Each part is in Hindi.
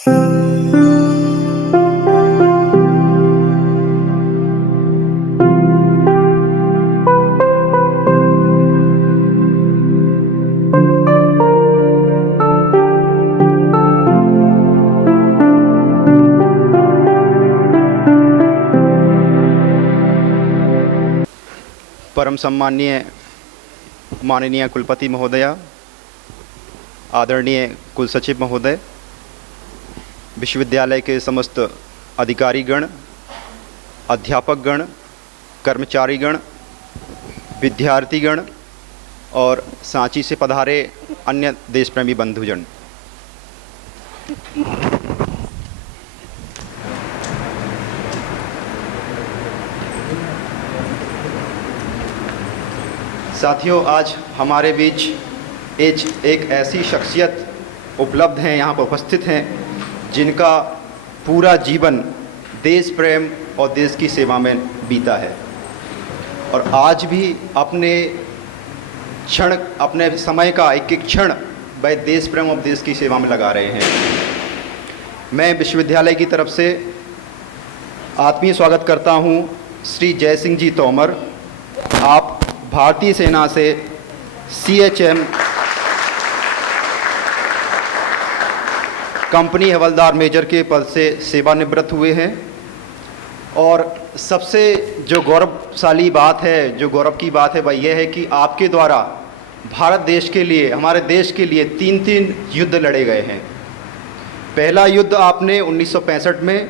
परम सम्माननीय माननीय कुलपति महोदया, आदरणीय कुलसचिव महोदय, विश्वविद्यालय के समस्त अधिकारीगण, अध्यापकगण, कर्मचारीगण, विद्यार्थीगण और सांची से पधारे अन्य देशप्रेमी बंधुजन, साथियों, आज हमारे बीच एक ऐसी शख्सियत उपलब्ध हैं, यहाँ पर उपस्थित हैं, जिनका पूरा जीवन देश प्रेम और देश की सेवा में बीता है और आज भी अपने समय का एक एक क्षण वह देश प्रेम और देश की सेवा में लगा रहे हैं। मैं विश्वविद्यालय की तरफ से आत्मीय स्वागत करता हूँ श्री जय सिंह जी तोमर। आप भारतीय सेना से CHM कंपनी हवलदार मेजर के पद से सेवानिवृत्त हुए हैं और सबसे जो गौरवशाली बात है, जो गौरव की बात है, वह यह है कि आपके द्वारा भारत देश के लिए, हमारे देश के लिए 3 युद्ध लड़े गए हैं। पहला युद्ध आपने 1965 में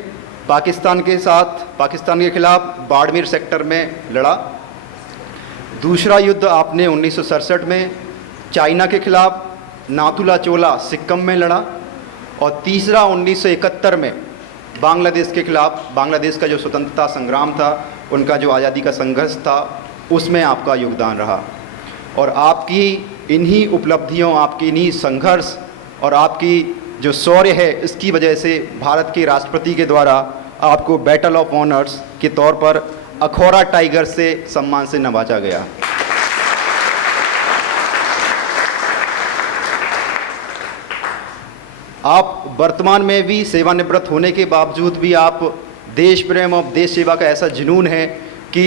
पाकिस्तान के खिलाफ बाड़मेर सेक्टर में लड़ा। दूसरा युद्ध आपने 1967 में चाइना के खिलाफ नाथुला चोला सिक्किम में लड़ा और तीसरा 1971 में बांग्लादेश के खिलाफ, बांग्लादेश का जो स्वतंत्रता संग्राम था, उनका जो आज़ादी का संघर्ष था, उसमें आपका योगदान रहा। और आपकी इन्हीं उपलब्धियों, आपकी इन्हीं संघर्ष और आपकी जो शौर्य है, इसकी वजह से भारत के राष्ट्रपति के द्वारा आपको बैटल ऑफ ऑनर्स के तौर पर अखौरा टाइगर से सम्मान से नवाजा गया। आप वर्तमान में भी सेवानिवृत्त होने के बावजूद भी आप देश प्रेम और देश सेवा का ऐसा जुनून है कि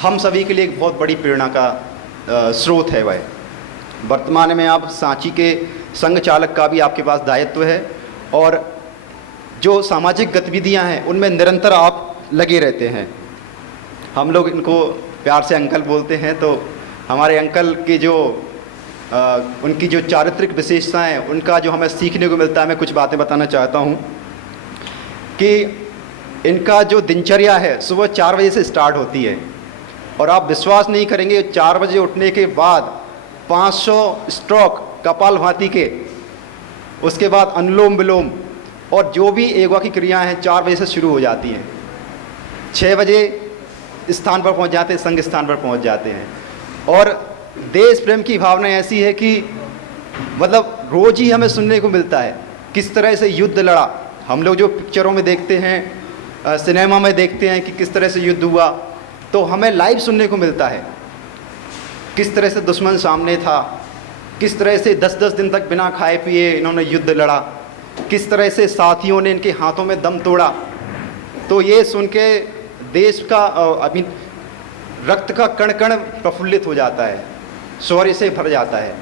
हम सभी के लिए एक बहुत बड़ी प्रेरणा का स्रोत है। वह वर्तमान में आप सांची के संघ चालक का भी आपके पास दायित्व है और जो सामाजिक गतिविधियां हैं उनमें निरंतर आप लगे रहते हैं। हम लोग इनको प्यार से अंकल बोलते हैं, तो हमारे अंकल के जो उनकी जो चारित्रिक विशेषताएं हैं, उनका जो हमें सीखने को मिलता है, मैं कुछ बातें बताना चाहता हूं कि इनका जो दिनचर्या है सुबह 4 बजे से स्टार्ट होती है और आप विश्वास नहीं करेंगे, 4 बजे उठने के बाद 500 स्ट्रोक कपालभाति के, उसके बाद अनुलोम विलोम और जो भी योगा की क्रियाएँ हैं 4 बजे से शुरू हो जाती हैं। 6 बजे स्थान पर पहुंच जाते हैं, संघ स्थान पर पहुंच जाते हैं। और देश प्रेम की भावना ऐसी है कि मतलब रोज़ ही हमें सुनने को मिलता है किस तरह से युद्ध लड़ा। हम लोग जो पिक्चरों में देखते हैं, सिनेमा में देखते हैं कि किस तरह से युद्ध हुआ, तो हमें लाइव सुनने को मिलता है किस तरह से दुश्मन सामने था, किस तरह से 10-10 दिन तक बिना खाए पिए इन्होंने युद्ध लड़ा, किस तरह से साथियों ने इनके हाथों में दम तोड़ा। तो ये सुन के देश का अभी रक्त का कण कण प्रफुल्लित हो जाता है, शौर्य से भर जाता है।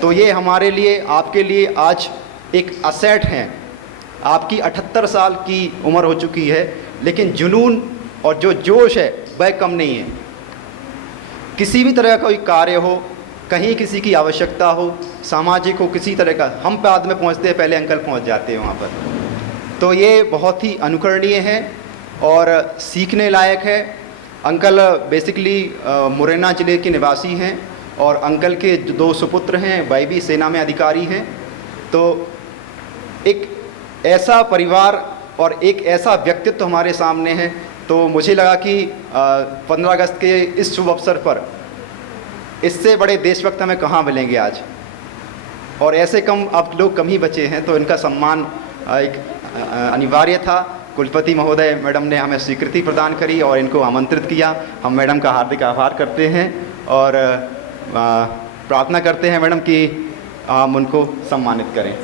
तो ये हमारे लिए, आपके लिए आज एक असेट हैं। आपकी 78 साल की उम्र हो चुकी है, लेकिन जुनून और जो जोश है वह कम नहीं है। किसी भी तरह का कोई कार्य हो, कहीं किसी की आवश्यकता हो, सामाजिक हो, किसी तरह का, हम बाद में पहुंचते हैं, पहले अंकल पहुंच जाते हैं वहाँ पर। तो ये बहुत ही अनुकरणीय है और सीखने लायक है। अंकल बेसिकली मुरैना ज़िले के निवासी हैं और अंकल के 2 सुपुत्र हैं, वह भी सेना में अधिकारी हैं। तो एक ऐसा परिवार और एक ऐसा व्यक्तित्व हमारे सामने है, तो मुझे लगा कि 15 अगस्त के इस शुभ अवसर पर इससे बड़े देशभक्त हमें कहाँ मिलेंगे आज, और ऐसे अब लोग कम ही बचे हैं, तो इनका सम्मान एक अनिवार्य था। कुलपति महोदय मैडम ने हमें स्वीकृति प्रदान करी और इनको आमंत्रित किया। हम मैडम का हार्दिक आभार करते हैं और प्रार्थना करते हैं मैडम कि हम उनको सम्मानित करें।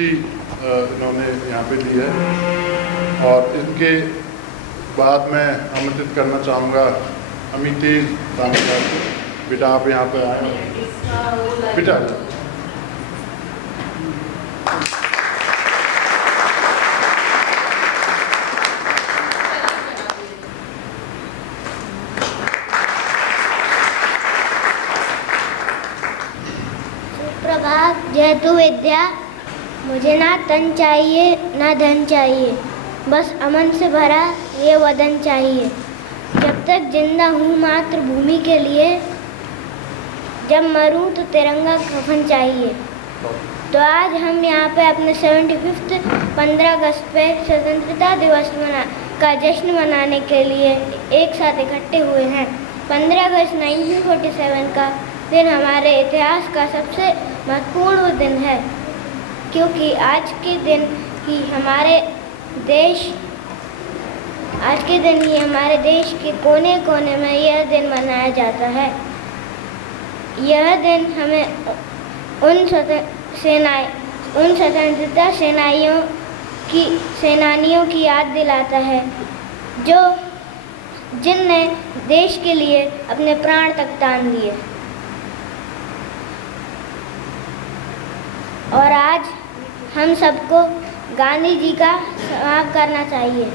स्पीच ही इन्होंने यहाँ पे दी है। और इनके बाद मैं आमंत्रित करना चाहूँगा अमितेश दामोदर को। बेटा आप यहाँ पे आए बेटा। सुप्रभात। जयतु विद्या। मुझे ना तन चाहिए ना धन चाहिए, बस अमन से भरा ये वदन चाहिए। जब तक जिंदा हूँ मातृभूमि के लिए, जब मरूँ तो तिरंगा कफन चाहिए। तो आज हम यहाँ पे अपने 75th 15 अगस्त पे स्वतंत्रता दिवस का जश्न मनाने के लिए एक साथ इकट्ठे हुए हैं। 15 अगस्त 1947 का दिन हमारे इतिहास का सबसे महत्वपूर्ण दिन है, क्योंकि आज के दिन ही हमारे देश के कोने कोने में यह दिन मनाया जाता है। यह दिन हमें उन स्वतंत्रता सेनानियों की याद दिलाता है जिनने देश के लिए अपने प्राण तक दान दिए। और आज हम सबको गांधी जी का स्मरण करना चाहिए।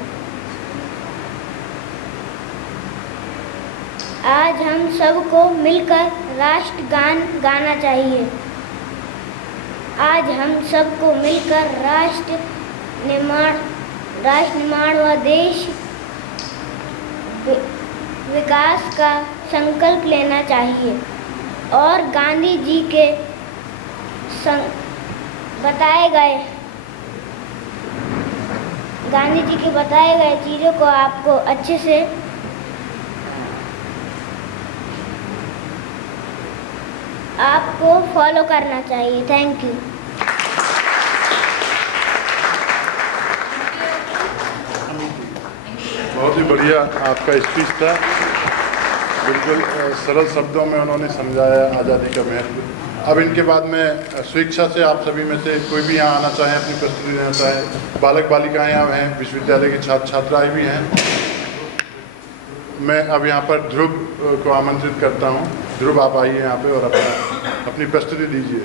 आज हम सबको मिलकर राष्ट्रगान गाना चाहिए। आज हम सबको मिलकर राष्ट्र निर्माण व देश विकास का संकल्प लेना चाहिए और गांधी जी के बताए गए चीज़ों को आपको अच्छे से फॉलो करना चाहिए। Thank you. बहुत ही बढ़िया आपका स्पीच था। बिल्कुल सरल शब्दों में उन्होंने समझाया आज़ादी का महत्व। अब इनके बाद में स्वेच्छा से आप सभी में से कोई भी यहाँ आना चाहे, अपनी प्रस्तुति देना चाहे, बालक बालिकाएँ यहाँ हैं, विश्वविद्यालय के छात्र छात्राएँ भी हैं। मैं अब यहाँ पर ध्रुव को आमंत्रित करता हूँ। ध्रुव आप आइए यहाँ पे और अपनी प्रस्तुति दीजिए।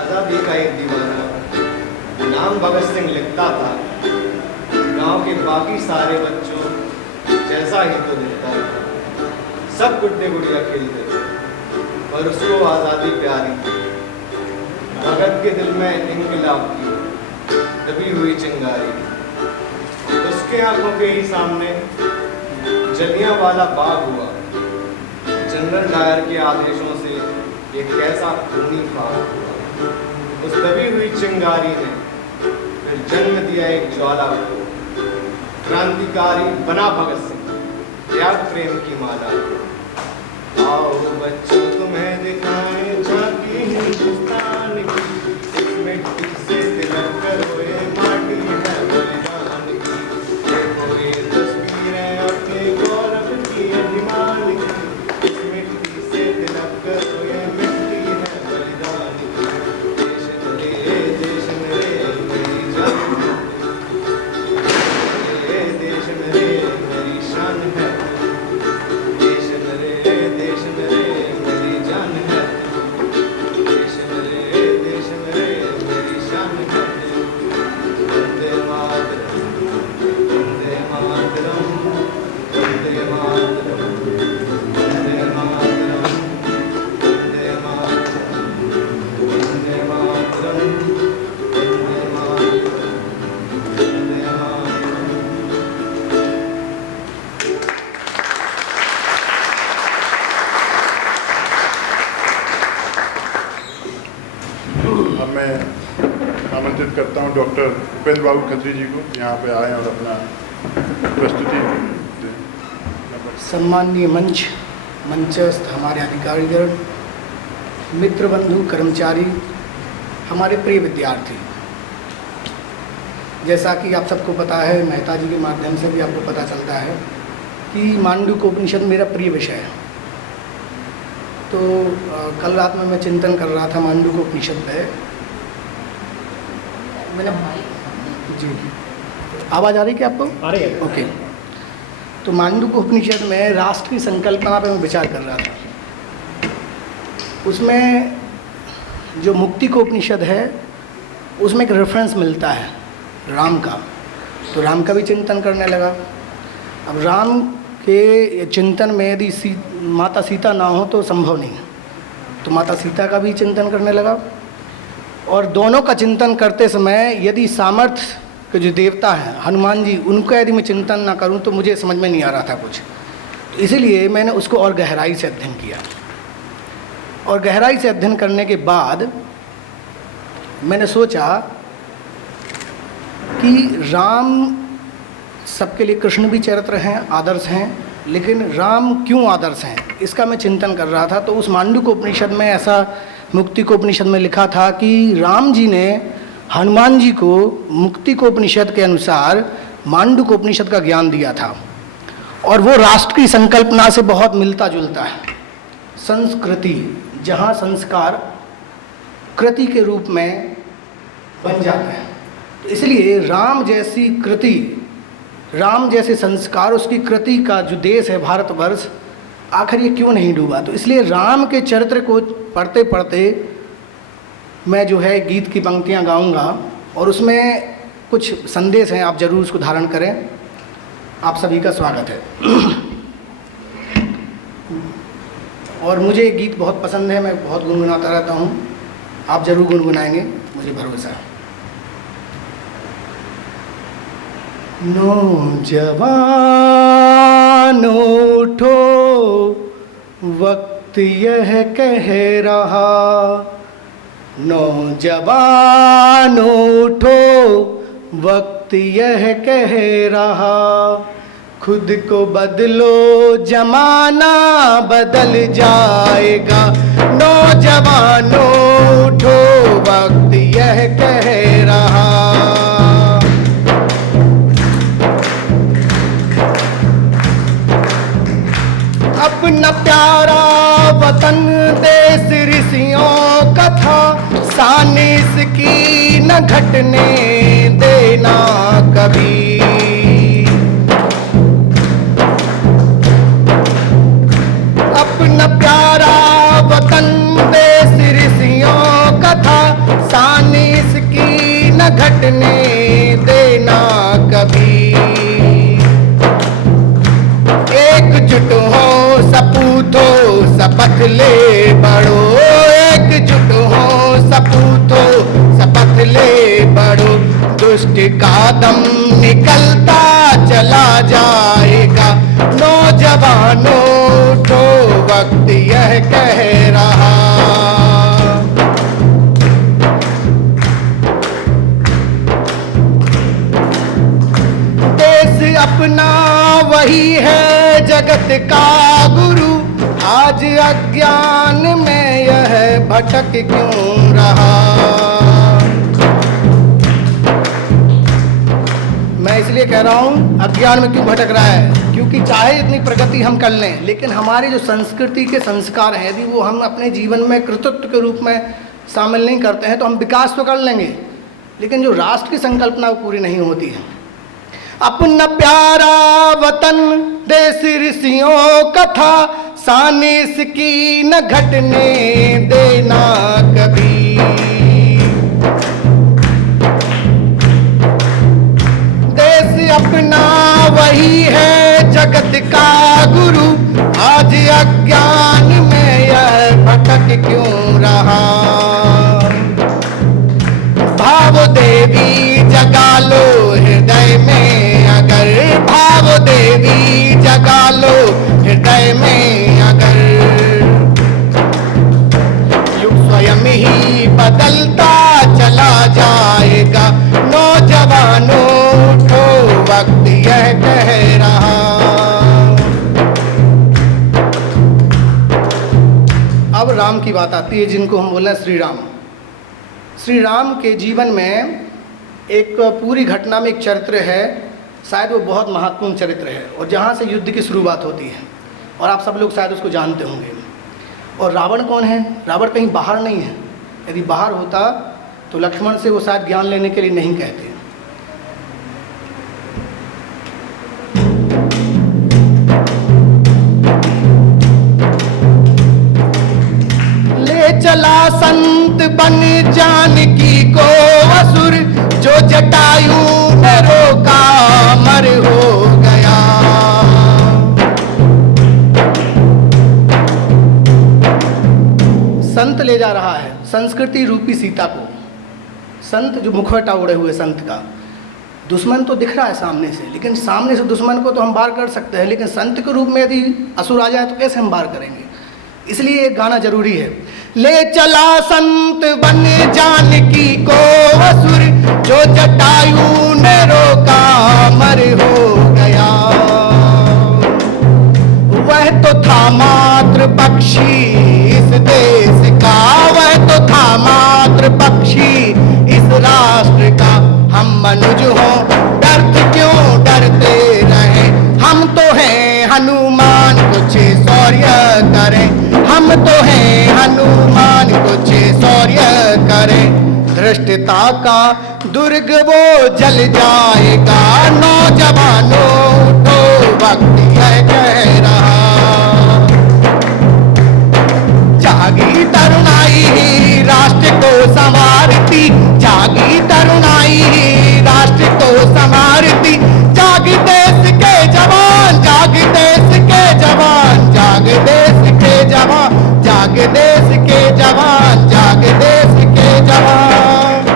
आज़ादी का एक दीवाना नाम भगत सिंह लिखता था, गांव के बाकी सारे बच्चों जैसा ही तो दिखता था। सब गुड्डे गुड़िया खेलते थे, पर उसको आज़ादी प्यारी थी। भगत के दिल में इंकलाब की दबी हुई चिंगारी। उसके आंखों के ही सामने जलियांवाला बाग हुआ। जनरल डायर के आदेशों से ये कैसा खूनी फाग हुआ। उस दबी हुई चिंगारी ने फिर जन्म दिया एक ज्वाला को। क्रांतिकारी बना भगत सिंह, त्याग प्रेम की माला। आओ बच्चों तुम्हें दिखाएं झांकी हिंदुस्तान की, इस मिट्टी से तिलक करो ये माटी है बलिदान की। देखो ये तस्वीरें अपने गौरव की अभिमान की, इस मिट्टी से तिलक करो ये मिट्टी है बलिदान की। देश मेरे मेरी जान हूँ डॉक्टर उपेंद्र बाबू खत्री जी को यहाँ पे आए और अपना प्रस्तुति दें। सम्माननीय मंचस्थ हमारे अधिकारीगण, मित्र बंधु, कर्मचारी, हमारे प्रिय विद्यार्थी, जैसा कि आप सबको पता है, मेहता जी के माध्यम से भी आपको पता चलता है कि मांडूक्योपनिषद मेरा प्रिय विषय है। तो कल रात में मैं चिंतन कर रहा था मांडूक्योपनिषद पे। मैंने जी आवाज़ आ रही क्या आपको? आ रही है। ओके। तो मांडूक्योपनिषद में राष्ट्र की संकल्पना पे मैं विचार कर रहा था। उसमें जो मुक्तिकोपनिषद है उसमें एक रेफरेंस मिलता है राम का, तो राम का भी चिंतन करने लगा। अब राम के चिंतन में यदि माता सीता ना हो तो संभव नहीं, तो माता सीता का भी चिंतन करने लगा। और दोनों का चिंतन करते समय यदि सामर्थ्य के जो देवता हैं हनुमान जी, उनका यदि मैं चिंतन ना करूं तो मुझे समझ में नहीं आ रहा था कुछ, तो इसीलिए मैंने उसको और गहराई से अध्ययन किया। और गहराई से अध्ययन करने के बाद मैंने सोचा कि राम सबके लिए कृष्ण भी चरित्र हैं, आदर्श हैं, लेकिन राम क्यों आदर्श हैं, इसका मैं चिंतन कर रहा था। तो उस मांडूक्योपनिषद में ऐसा, मुक्तिकोपनिषद में लिखा था कि राम जी ने हनुमान जी को मुक्तिकोपनिषद के अनुसार मांडूक्योपनिषद का ज्ञान दिया था, और वो राष्ट्र की संकल्पना से बहुत मिलता जुलता है। संस्कृति, जहाँ संस्कार कृति के रूप में बन जाते हैं, तो इसलिए राम जैसी कृति, राम जैसे संस्कार, उसकी कृति का जो देश है भारतवर्ष, आखिर ये क्यों नहीं डूबा। तो इसलिए राम के चरित्र को पढ़ते पढ़ते मैं जो है गीत की पंक्तियाँ गाऊंगा, और उसमें कुछ संदेश हैं, आप जरूर उसको धारण करें। आप सभी का स्वागत है। और मुझे ये गीत बहुत पसंद है, मैं बहुत गुनगुनाता रहता हूँ, आप जरूर गुनगुनाएंगे, मुझे भरोसा है। नौजवान उठो, वक्त यह कह रहा, नौजवान उठो, वक्त यह कह रहा, खुद को बदलो, जमाना बदल जाएगा। नौजवान उठो, वक्त यह कह रहा। अपना प्यारा वतन देश ऋषियों का था, सानिस की न घटने देना कभी। अपना प्यारा वतन देश ऋषियों का था, सानिस की न घटने देना कभी। एकजुट हो सपूतो, शपथ ले बढ़ो, एकजुट हो सपूतो, शपथ ले बढ़ो। दुष्ट का दम निकलता चला जाएगा। नौजवानों उठो, वक्त यह कह रहा। देश अपना वही है जगत का गुरु, आज अज्ञान में यह भटक क्यों रहा। मैं इसलिए कह रहा हूँ अज्ञान में क्यों भटक रहा है, क्योंकि चाहे इतनी प्रगति हम कर लें, लेकिन हमारे जो संस्कृति के संस्कार हैं यदि वो हम अपने जीवन में कृतित्व के रूप में शामिल नहीं करते हैं तो हम विकास तो कर लेंगे, लेकिन जो राष्ट्र की संकल्पना वो पूरी नहीं होती है। अपना प्यारा वतन देश ऋषियों का था, सानिस की न घटने देना कभी। देश अपना वही है जगत का गुरु, आज अज्ञान में यह भटक क्यों रहा। भाव देवी जगा लो हृदय में अगर, भाव देवी जगा लो हृदय में अगर। युग स्वयं ही बदलता चला जाएगा। यह कह रहा। अब राम की बात आती है, जिनको हम बोले श्री राम। श्री राम के जीवन में एक पूरी घटना में एक चरित्र है, शायद वो बहुत महत्वपूर्ण चरित्र है, और जहाँ से युद्ध की शुरुआत होती है, और आप सब लोग शायद उसको जानते होंगे। और रावण कौन है? रावण कहीं बाहर नहीं है। यदि बाहर होता तो लक्ष्मण से वो शायद ज्ञान लेने के लिए नहीं कहते। ले चला संत बन जानकी को असुर, जो जटायु में रोका मर हो गया। संत ले जा रहा है संस्कृति रूपी सीता को। संत जो मुखौटा ओढ़े हुए संत का, दुश्मन तो दिख रहा है सामने से, लेकिन सामने से दुश्मन को तो हम वार कर सकते हैं, लेकिन संत के रूप में यदि असुर आ जाए तो कैसे हम वार करेंगे? इसलिए एक गाना जरूरी है। ले चला संत बन जानकी को असुर, जो जटायु ने रोका मर हो गया। वह तो था मात्र पक्षी इस देश का, वह तो था मात्र पक्षी इस राष्ट्र का। हम मनुज हो डरते क्यों डरते रहे, हम तो हैं हनुमान कुछ शौर्य करें, हम तो हैं हनुमान कुछ शौर्य करें। धृष्टता का दुर्ग वो जल जाएगा, नौजवानों उठो वक्त है कह रहा। जागी तरुणाई ही राष्ट्र को संवारती, जागी तरुणाई ही राष्ट्र को संवारती। जाग देश के जवान, जाग देश के जवान, जाग देश के जवान, जाग देश के जवान, जाग देश के जवान।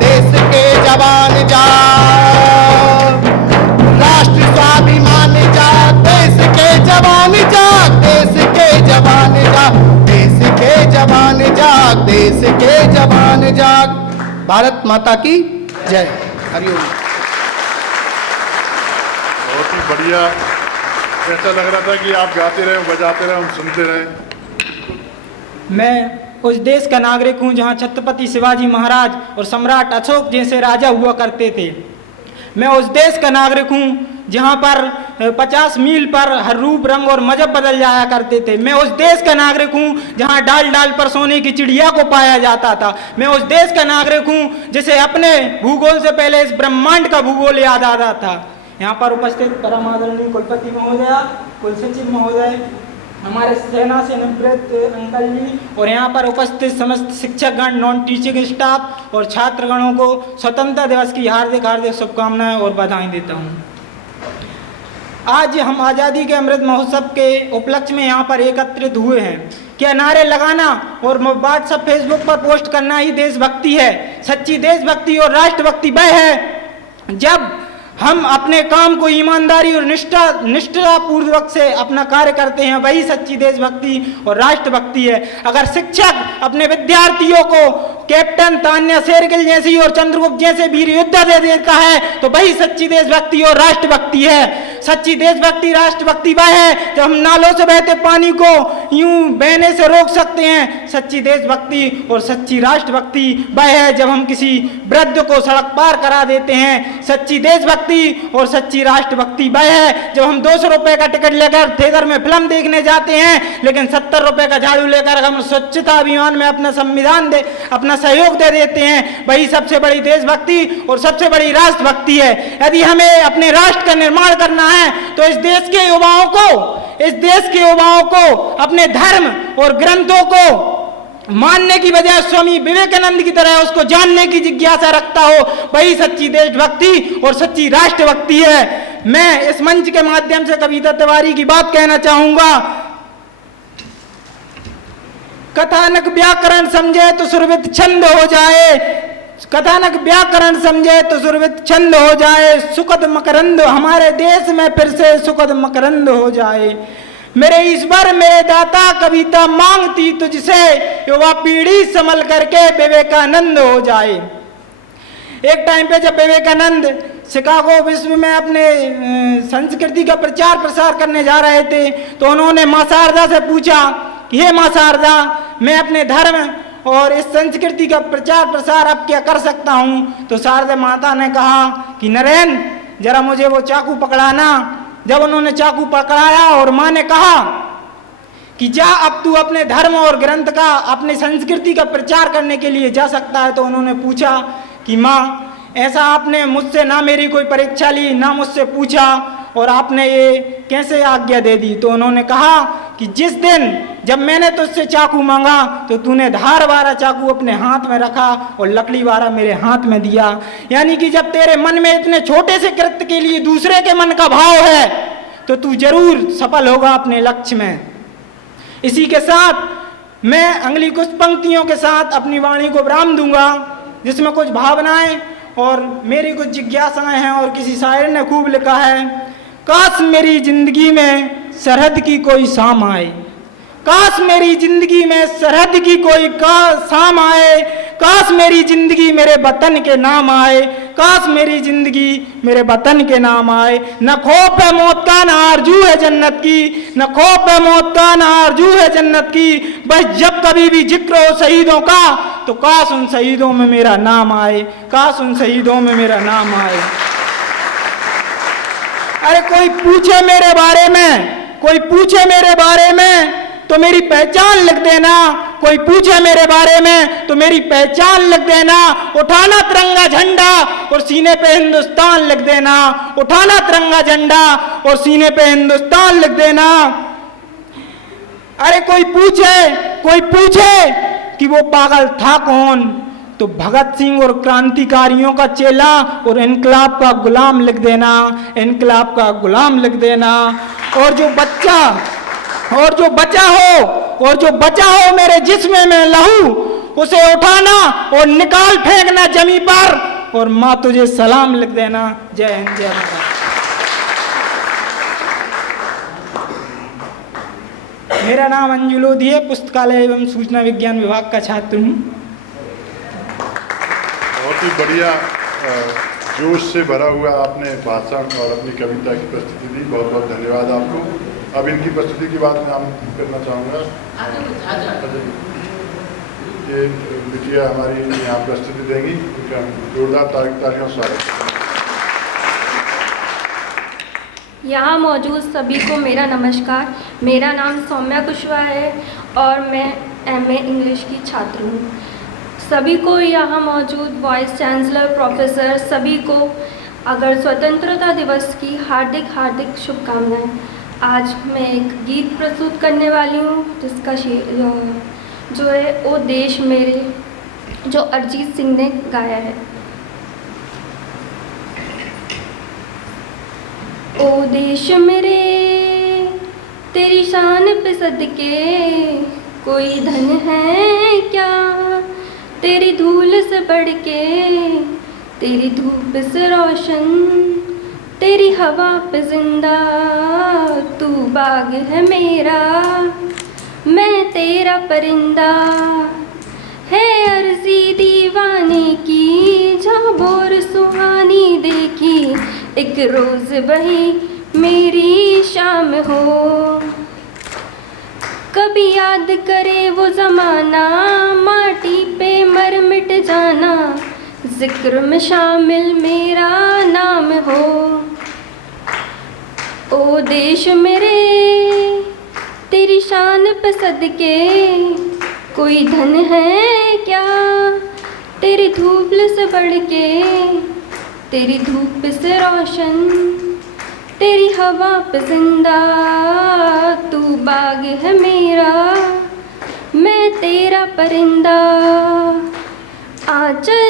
देश के जवान जाग, राष्ट्र स्वाभिमान जाग, देश के जवान जाग, देश के जवान जाग, देश के जवान जाग, देश के जवान जाग। भारत माता की जय। हरिओम। बहुत ही बढ़िया। ऐसा लग रहा था कि आप गाते रहे, बजाते रहे, हम सुनते रहे। मैं उस देश का नागरिक हूँ जहाँ छत्रपति शिवाजी महाराज और सम्राट अशोक जैसे राजा हुआ करते थे। मैं उस देश का नागरिक हूँ जहाँ पर 50 मील पर हर रूप रंग और मजहब बदल जाया करते थे। मैं उस देश का नागरिक हूँ जहाँ डाल डाल पर सोने की चिड़िया को पाया जाता था। मैं उस देश का नागरिक हूँ जिसे अपने भूगोल से पहले इस ब्रह्मांड का भूगोल याद आता था। यहाँ पर उपस्थित परम आदरणीय कुलपति महोदया, कुलसचिव महोदय, हमारे सेना से निवृत्त अंकल जी, और यहाँ पर उपस्थित समस्त शिक्षकगण, नॉन टीचिंग स्टाफ और छात्रगणों को स्वतंत्रता दिवस की हार्दिक हार्दिक शुभकामनाएं और बधाई देता हूँ। आज हम आज़ादी के अमृत महोत्सव के उपलक्ष्य में यहाँ पर एकत्रित हुए हैं। क्या नारे लगाना और व्हाट्सएप फेसबुक पर पोस्ट करना ही देशभक्ति है? सच्ची देशभक्ति और राष्ट्रभक्ति वह है जब हम अपने काम को ईमानदारी और निष्ठापूर्वक से अपना कार्य करते हैं, वही सच्ची देशभक्ति और राष्ट्रभक्ति है। अगर शिक्षक अपने विद्यार्थियों को कैप्टन तान्या शेरगिल जैसी और चंद्रगुप्त जैसे वीर योद्धा दे देता है तो वही सच्ची देशभक्ति और राष्ट्रभक्ति है। सच्ची देशभक्ति राष्ट्रभक्ति वह है जब हम नालों से बहते पानी को यूं बहने से रोक सकते हैं। सच्ची देशभक्ति और सच्ची राष्ट्रभक्ति वह है जब हम किसी वृद्ध को सड़क पार करा देते हैं। सच्ची देशभक्ति और सच्ची राष्ट्रभक्ति वह है जब हम 200 रुपए का टिकट लेकर थिएटर में फिल्म देखने जाते हैं, लेकिन 70 रुपए का झाड़ू लेकर हम स्वच्छता अभियान में अपना संविधान अपना सहयोग दे देते हैं। वही सबसे बड़ी देशभक्ति और सबसे बड़ी राष्ट्रभक्ति है। यदि हमें अपने राष्ट्र का निर्माण करना है तो इस देश के युवाओं को अपने धर्म और ग्रंथों को मानने की बजाय स्वामी विवेकानंद की तरह उसको जानने की जिज्ञासा रखता हो, वही सच्ची देशभक्ति और सच्ची राष्ट्रभक्ति है। मैं इस मंच के माध्यम से कविता तिवारी की बात कहना चाहूंगा। कथानक व्याकरण समझे तो सुरभित छंद हो जाए, कथानक व्याकरण समझे तो सुरभित छंद हो जाए। सुखद मकरंद हमारे देश में फिर से सुखद मकरंद हो जाए। मेरे ईश्वर मेरे दाता कविता मांगती तुझसे, युवा पीढ़ी संभल करके विवेकानंद हो जाए। एक टाइम पे जब विवेकानंद शिकागो विश्व में अपने संस्कृति का प्रचार प्रसार करने जा रहे थे, तो उन्होंने माँ शारदा से पूछा कि हे माँ शारदा, मैं अपने धर्म और इस संस्कृति का प्रचार प्रसार अब क्या कर सकता हूँ? तो शारदा माता ने कहा कि नरेन, जरा मुझे वो चाकू पकड़ाना। जब उन्होंने चाकू पकड़ाया और माँ ने कहा कि जा, अब तू अपने धर्म और ग्रंथ का, अपनी संस्कृति का प्रचार करने के लिए जा सकता है। तो उन्होंने पूछा कि माँ, ऐसा आपने मुझसे ना मेरी कोई परीक्षा ली, ना मुझसे पूछा, और आपने ये कैसे आज्ञा दे दी? तो उन्होंने कहा कि जिस दिन जब मैंने तुझसे चाकू मांगा तो तूने धार वाला चाकू अपने हाथ में रखा और लकड़ी वाला मेरे हाथ में दिया। यानी कि जब तेरे मन में इतने छोटे से कृत्य के लिए दूसरे के मन का भाव है तो तू जरूर सफल होगा अपने लक्ष्य में। इसी के साथ मैं अगली कुछ पंक्तियों के साथ अपनी वाणी को विराम दूंगा, जिसमें कुछ भावनाएं और मेरी कुछ जिज्ञासाएं हैं। और किसी शायर ने खूब लिखा है, काश मेरी जिंदगी में सरहद की कोई शाम आए, काश मेरी जिंदगी में सरहद की कोई शाम आए, काश मेरी जिंदगी मेरे वतन के नाम आए, काश मेरी जिंदगी मेरे वतन के नाम आए। न खौफ है मौत का, न आरजू है जन्नत की, न खौफ है मौत का, न आरजू है जन्नत की। बस जब कभी भी जिक्र हो शहीदों का तो काश उन शहीदों में मेरा नाम आए, काश उन शहीदों में मेरा नाम आए। अरे कोई पूछे मेरे बारे में, कोई पूछे मेरे बारे में तो मेरी पहचान लिख देना, कोई पूछे मेरे बारे में तो मेरी पहचान लिख देना। उठाना तिरंगा झंडा और सीने पे हिंदुस्तान लिख देना, उठाना तिरंगा झंडा और सीने पे हिंदुस्तान लिख देना। अरे कोई पूछे कि वो पागल था कौन, तो भगत सिंह और क्रांतिकारियों का चेला और इनकलाब का गुलाम लिख देना, इनकलाब का गुलाम लिख देना। और जो बचा हो मेरे जिस्म में लहू, उसे उठाना और निकाल फेंकना जमी पर, और माँ तुझे सलाम लिख देना। जय हिंद, जय भारत। मेरा नाम अंजु लोधी है, पुस्तकालय एवं सूचना विज्ञान विभाग का छात्र हूँ। बहुत ही बढ़िया जोश से भरा हुआ आपने भाषण और अपनी कविता की प्रस्तुति दी, बहुत बहुत धन्यवाद आपको। अब इनकी प्रस्तुति की बात मैं आमंत्रित करना चाहूँगा। ये बिटिया हमारी यहाँ प्रस्तुति देंगी, उनका जोरदार तालियों स्वागत। यहाँ मौजूद सभी को मेरा नमस्कार। मेरा नाम सौम्या कुशवाहा है और मैं MA इंग्लिश की छात्र हूँ। सभी को यहाँ मौजूद वाइस चांसलर, प्रोफेसर, सभी को अगर स्वतंत्रता दिवस की हार्दिक हार्दिक शुभकामनाएं। आज मैं एक गीत प्रस्तुत करने वाली हूँ जिसका जो है ओ देश मेरे, जो अरिजीत सिंह ने गाया है। ओ देश मेरे तेरी शान पे सदके, कोई धन है क्या तेरी धूल से बढ़ के, तेरी धूप से रोशन, तेरी हवा पे जिंदा, तू बाग है मेरा, मैं तेरा परिंदा। है अर्जी दीवाने की जहाँ बोर सुहानी देखी, एक रोज बही मेरी शाम हो। कभी याद करे वो ज़माना, माटी पे मर मिट जाना, जिक्र में शामिल मेरा नाम हो। ओ देश मेरे तेरी शान पे सदके, कोई धन है क्या तेरी धूप से बढ़ के, तेरी धूप से रोशन, तेरी हवा पे जिंदा, तू बाग है मेरा, मैं तेरा परिंदा। आंचल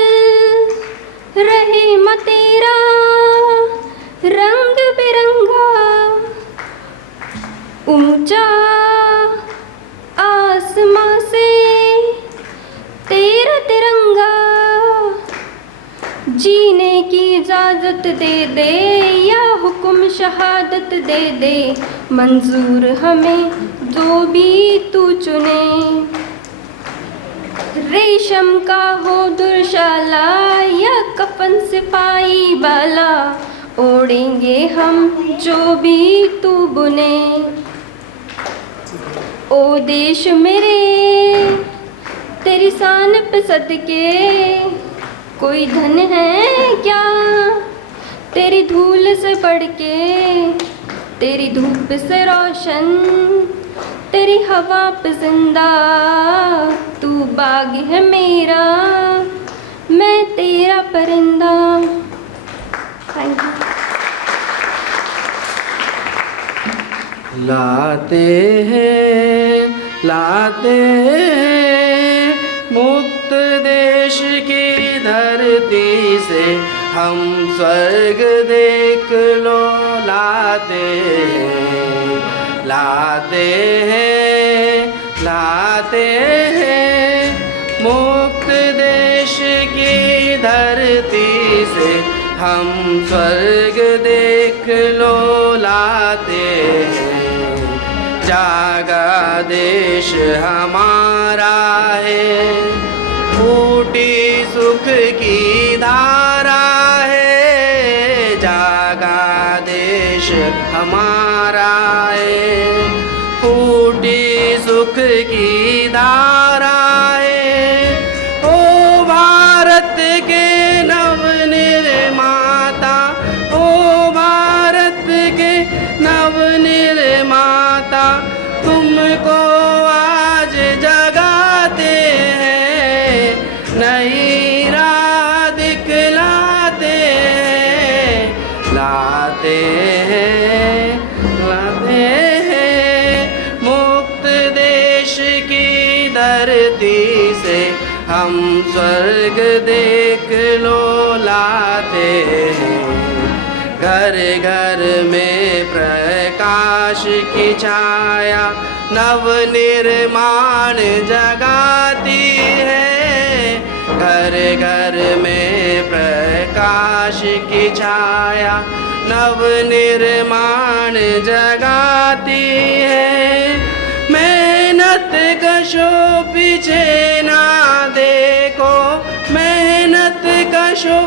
रहे म तेरा रंग बिरंगा, ऊंचा आसमां से तेरा तिरंगा, जीने की इजाज़त दे दे या हुक्म शहादत दे दे, मंजूर हमें जो भी तू चुने। रेशम का हो दुर्शाला या कफन सिपाही वाला, ओढ़ेंगे हम जो भी तू बुने। ओ देश मेरे तेरी शान पे सदके, कोई धन है क्या तेरी धूल से बढ़ के, तेरी धूप से रोशन तेरी हवा पे जिंदा, तू बाग है मेरा मैं तेरा परिंदा। Thank you. लाते हैं मुक्त देश की धरती से हम स्वर्ग देख लो। लाते हैं मुक्त देश की धरती से हम स्वर्ग देख लो। लाते हैं जागा देश हमारा है, फूटी सुख की धारा है। जागा देश हमारा है, फूटी सुख की धारा है। ओ भारत के नव निर्माता, ओ भारत के नव निर्माता, तुमको आज जगाते हैं, नई राह दिखलाते हैं। लाते हैं मुक्त देश की धरती से हम स्वर्ग देख लो। लाते हैं घर घर में प्रकाश की छाया, नव निर्माण जगाती है। घर घर में प्रकाश की छाया, नव निर्माण जगाती है। मेहनत कशो पीछे ना देखो, मेहनत कशो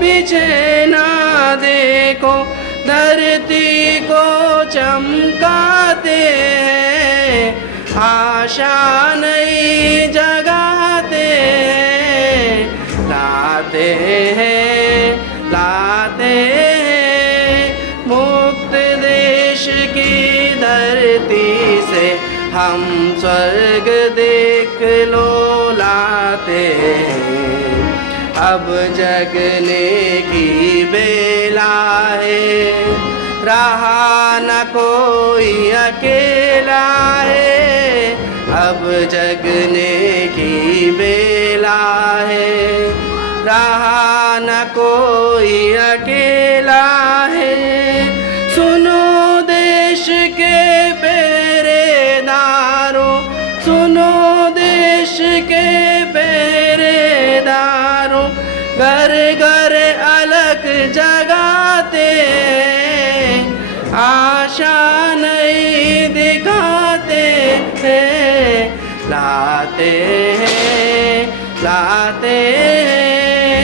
पीछे ना देखो, धरती को चमकाते हैं, आशा नई जगाते हैं। लाते हैं मुक्त देश की धरती से हम स्वर्ग देख लो। लाते हैं अब जगने की बेला है, रहा न कोई अकेला है। अब जगने की बेला है, रहा न कोई अकेला है। सुनो देश के पहरेदारों, सुनो देश के पहरेदारों, घर घर अलग जगाते हैं, आशा नहीं दिखाते हैं। लाते हैं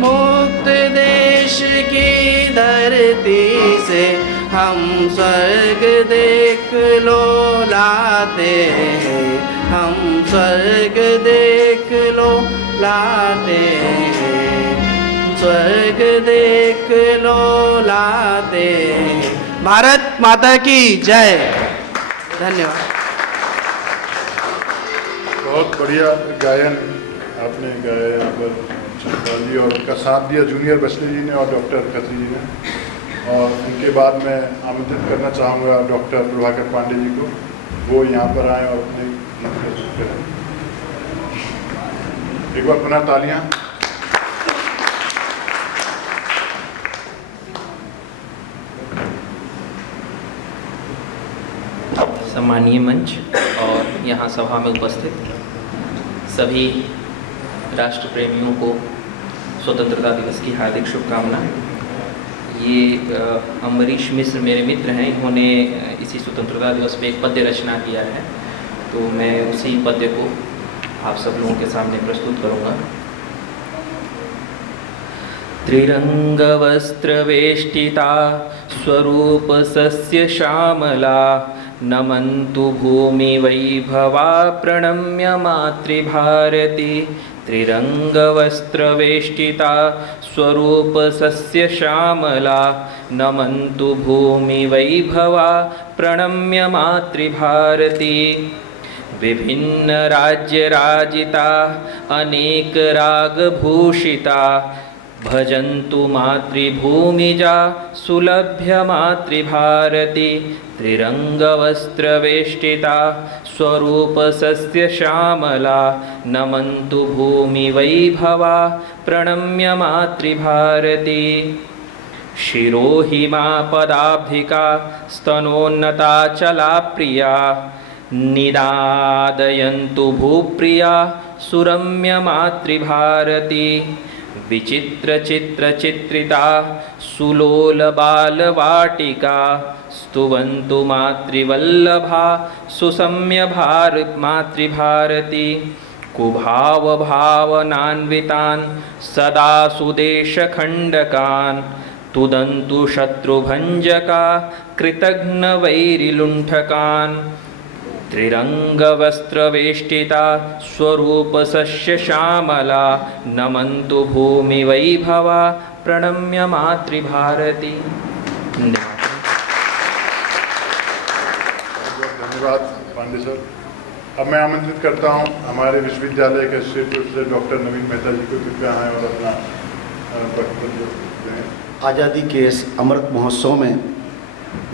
मुक्त देश की धरती से हम स्वर्ग देख लो। लाते हैं हम स्वर्ग देख लो। लाते हैं स्वर्ग देख लो। लाते हैं। भारत माता की जय। धन्यवाद। बहुत बढ़िया गायन आपने गाया यहाँ पर चंद्रा जी, और उनका साथ दिया जूनियर बसले जी ने और डॉक्टर खत्री जी ने। और उनके बाद मैं आमंत्रित करना चाहूँगा डॉक्टर प्रभाकर पांडे जी को, वो यहाँ पर आए और अपने गीत प्रस्तुत करें। एक बार पुनः तालियाँ। सम्मानीय मंच और यहाँ सभा में उपस्थित सभी राष्ट्र प्रेमियों को स्वतंत्रता दिवस की हार्दिक शुभकामनाएं। ये अम्बरीश मिश्र मेरे मित्र हैं, इन्होंने इसी स्वतंत्रता दिवस पे एक पद्य रचना किया है, तो मैं उसी पद्य को आप सब लोगों के सामने प्रस्तुत करूँगा। त्रिरंगवस्त्रवेष्टिता स्वरूप सस्य श्यामला नमन्तु भूमि वैभवा प्रणम्य मातृभारती। त्रिरंगवस्त्रवेष्टिता स्वरूप सस्य श्यामला नमन्तु भूमि वैभवा प्रणम्य मातृभारती। विभिन्न राज्य राजिता अनेक राग भूषिता भजन्तु मातृभूमिजा सुलभ्य मातृभारती। त्रिरंगवस्त्रवेष्टिता स्वरूप सस्य श्यामला नमन्तु भूमि वैभवा प्रणम्य मातृभारती। शिरोहिमा पदाब्धिका स्तनोन्नता चला प्रिया निदादयन्तु भूप्रिया सुरम्य मातृभारती। विचित्र चित्र चित्रिता सुलोल बालवाटिका स्तुवन्तु मातृवल्लभा सुसम्य मातृभारती। कुभाव भावनान्वितान् सदा सुदेशखण्डकान् तुदन्तु शत्रुभञ्जका कृतघ्नवैरिलुण्ठकान्। त्रिरंगवस्त्रवेष्टिता स्वरूप सस्य श्यामला नमन्तु भूमि वैभवा प्रणम्य मातृभारती। धन्यवाद पांडे सर। अब मैं आमंत्रित करता हूं हमारे विश्वविद्यालय के एसोसिएट प्रोफेसर डॉक्टर नवीन मेहता जी को कृपया आएँ और अपना वक्तव्य दें। आज़ादी के इस अमृत महोत्सव में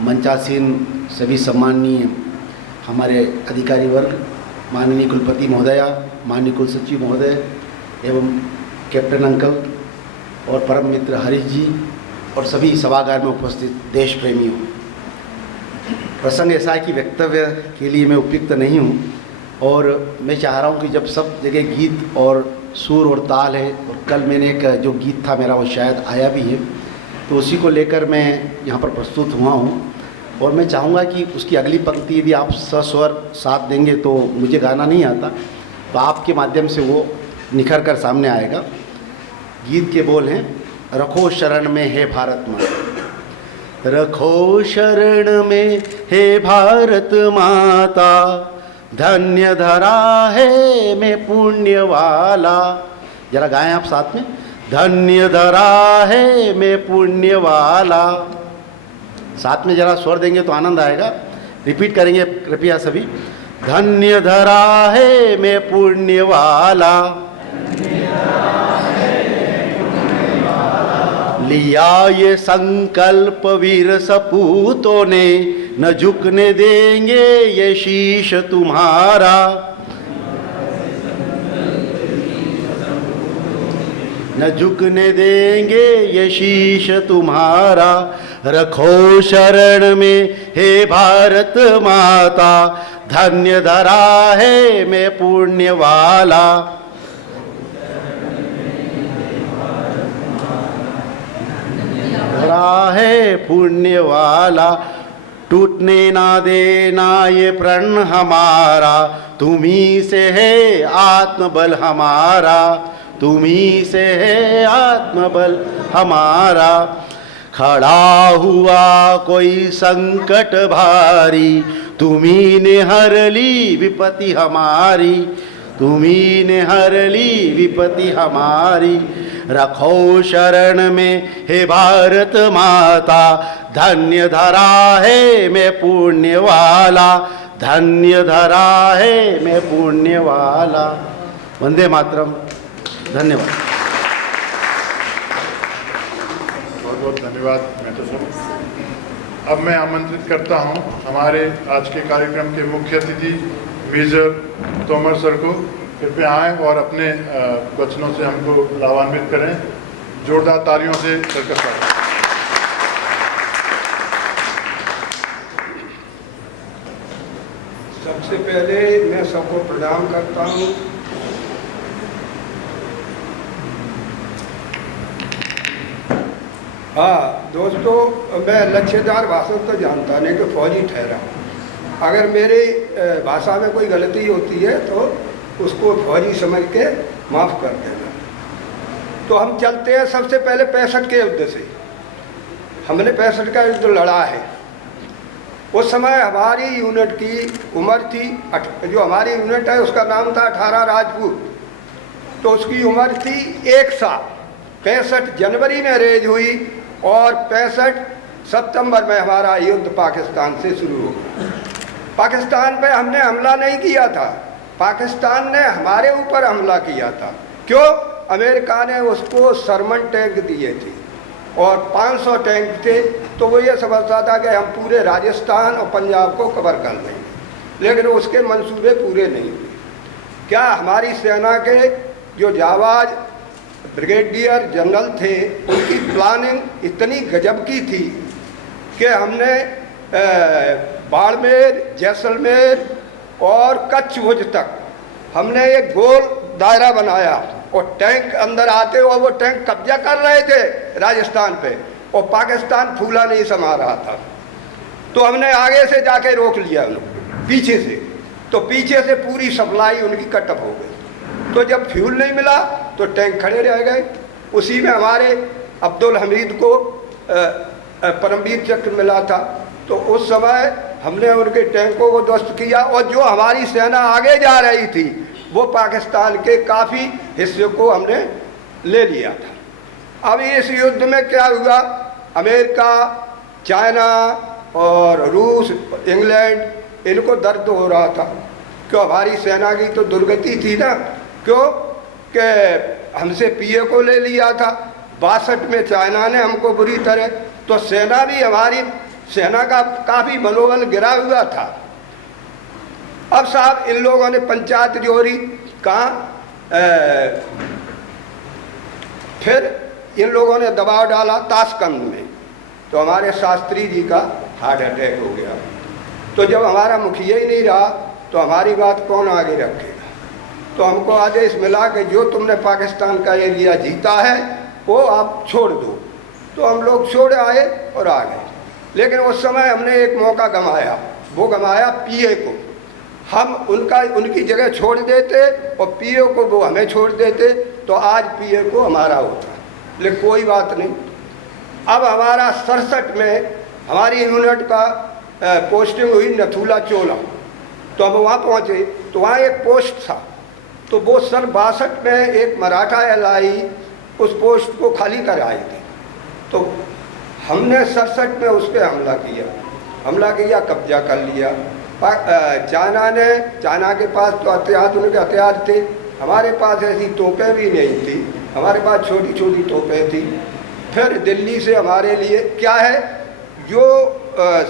मंचासीन सभी सम्माननीय हमारे अधिकारी वर्ग, माननीय कुलपति महोदया, माननीय कुल सचिव महोदय एवं कैप्टन अंकल और परम मित्र हरीश जी और सभी सभागार में उपस्थित देश प्रेमियों, प्रसंग ऐसा है कि वक्तव्य के लिए मैं उपयुक्त नहीं हूँ और मैं चाह रहा हूँ कि जब सब जगह गीत और सुर और ताल है और कल मैंने एक जो गीत था मेरा वो शायद आया भी है, तो उसी को लेकर मैं यहाँ पर प्रस्तुत हुआ हूँ और मैं चाहूँगा कि उसकी अगली पंक्ति यदि आप सस्वर साथ देंगे तो मुझे गाना नहीं आता, तो आपके माध्यम से वो निखर कर सामने आएगा। गीत के बोल हैं, रखो शरण में हे भारत माता, रखो शरण में हे भारत माता, धन्य धरा है मैं पुण्य वाला। जरा गाएं आप साथ में, धन्य धरा है मैं पुण्य वाला। साथ में जरा स्वर देंगे तो आनंद आएगा। रिपीट करेंगे कृपया सभी। धन्य धरा है मैं पुण्य वाला, लिया ये संकल्प वीर सपूतों ने, न झुकने देंगे ये शीश तुम्हारा, न झुकने देंगे ये शीश तुम्हारा। रखो शरण में हे भारत माता, धन्य धरा है मैं पुण्य वाला। धरा है पुण्य वाला, टूटने ना देना ये प्रण हमारा, तुम्ही से है आत्मबल हमारा, तुम्ही से है आत्मबल हमारा। खड़ा हुआ कोई संकट भारी, तुम्ही ने हर ली विपत्ति हमारी, तुम्ही ने हर ली विपत्ति हमारी। रखो शरण में हे भारत माता, धन्य धरा है मैं पुण्य वाला, धन्य धरा है मैं पुण्य वाला। वंदे मातरम। धन्यवाद। बहुत बहुत धन्यवाद मेहता साहब। अब मैं आमंत्रित करता हूं हमारे आज के कार्यक्रम के मुख्य अतिथि मेजर तोमर सर को, कृपया आएँ और अपने वचनों से हमको लाभान्वित करें। जोरदार तालियों से सर का स्वागत। सबसे पहले मैं सबको प्रणाम करता हूँ। हाँ दोस्तों, मैं लक्ष्यदार भाषण तो जानता नहीं कि फौजी ठहरा हूँ। अगर मेरी भाषा में कोई गलती होती है तो उसको फौजी समझ के माफ़ कर देना। तो हम चलते हैं सबसे पहले 65 के युद्ध से। हमने 65 का युद्ध लड़ा है। उस समय हमारी यूनिट की उम्र थी, जो हमारी यूनिट है उसका नाम था 18 राजपूत। तो उसकी उम्र थी 1 साल। 65 जनवरी में रेज हुई और 65 सितंबर में हमारा युद्ध पाकिस्तान से शुरू हो गया। पाकिस्तान पे हमने हमला नहीं किया था, पाकिस्तान ने हमारे ऊपर हमला किया था। क्यों? अमेरिका ने उसको सरमन टैंक दिए थे और 500 टैंक थे। तो वो ये समझता था कि हम पूरे राजस्थान और पंजाब को कवर कर लेंगे, लेकिन उसके मंसूबे पूरे नहीं हुए। क्या हमारी सेना के जो जाबाज ब्रिगेडियर जनरल थे, उनकी प्लानिंग इतनी गजब की थी कि हमने बाड़मेर, जैसलमेर और कच्छ भुज तक हमने एक गोल दायरा बनाया और टैंक अंदर आते और वो टैंक कब्जा कर रहे थे राजस्थान पे और पाकिस्तान फूला नहीं समा रहा था। तो हमने आगे से जाके रोक लिया उनको पीछे से। तो पीछे से पूरी सप्लाई उनकी कटअप हो गई। तो जब फ्यूल नहीं मिला तो टैंक खड़े रह गए। उसी में हमारे अब्दुल हमीद को परमवीर चक्र मिला था। तो उस समय हमने उनके टैंकों को ध्वस्त किया और जो हमारी सेना आगे जा रही थी वो पाकिस्तान के काफ़ी हिस्से को हमने ले लिया था। अब इस युद्ध में क्या हुआ, अमेरिका, चाइना और रूस, इंग्लैंड, इनको दर्द हो रहा था। क्यों? हमारी सेना की तो दुर्गति थी ना। क्यों? कि हमसे पीए को ले लिया था। 62 में चाइना ने हमको बुरी तरह, तो सेना भी, हमारी सेना का काफ़ी मनोबल गिरा हुआ था। अब साहब इन लोगों ने पंचायत जोड़ी कहाँ, फिर इन लोगों ने दबाव डाला ताशकंद में। तो हमारे शास्त्री जी का हार्ट अटैक हो गया। तो जब हमारा मुखिया ही नहीं रहा तो हमारी बात कौन आगे रखेगा। तो हमको आदेश मिला कि जो तुमने पाकिस्तान का एरिया जीता है वो आप छोड़ दो। तो हम लोग छोड़ आए और आ गए। लेकिन उस समय हमने एक मौका गंवाया, वो गंवाया पीए को। हम उनकी जगह छोड़ देते और पीए को वो हमें छोड़ देते तो आज पीए को हमारा होता। लेकिन कोई बात नहीं। अब हमारा 67 में हमारी यूनिट का पोस्टिंग हुई नथुला चोला। तो हम वहाँ पहुँचे तो वहाँ एक पोस्ट था। तो वो सन 62 में एक मराठा एलआई उस पोस्ट को खाली कर आए थे। तो हमने 67 में उस पर हमला किया, कब्जा कर लिया। चाइना के पास तो अत्याधुनिक हथियार थे, हमारे पास ऐसी तोपें भी नहीं थी, हमारे पास छोटी छोटी तोपें थी। फिर दिल्ली से हमारे लिए क्या है, जो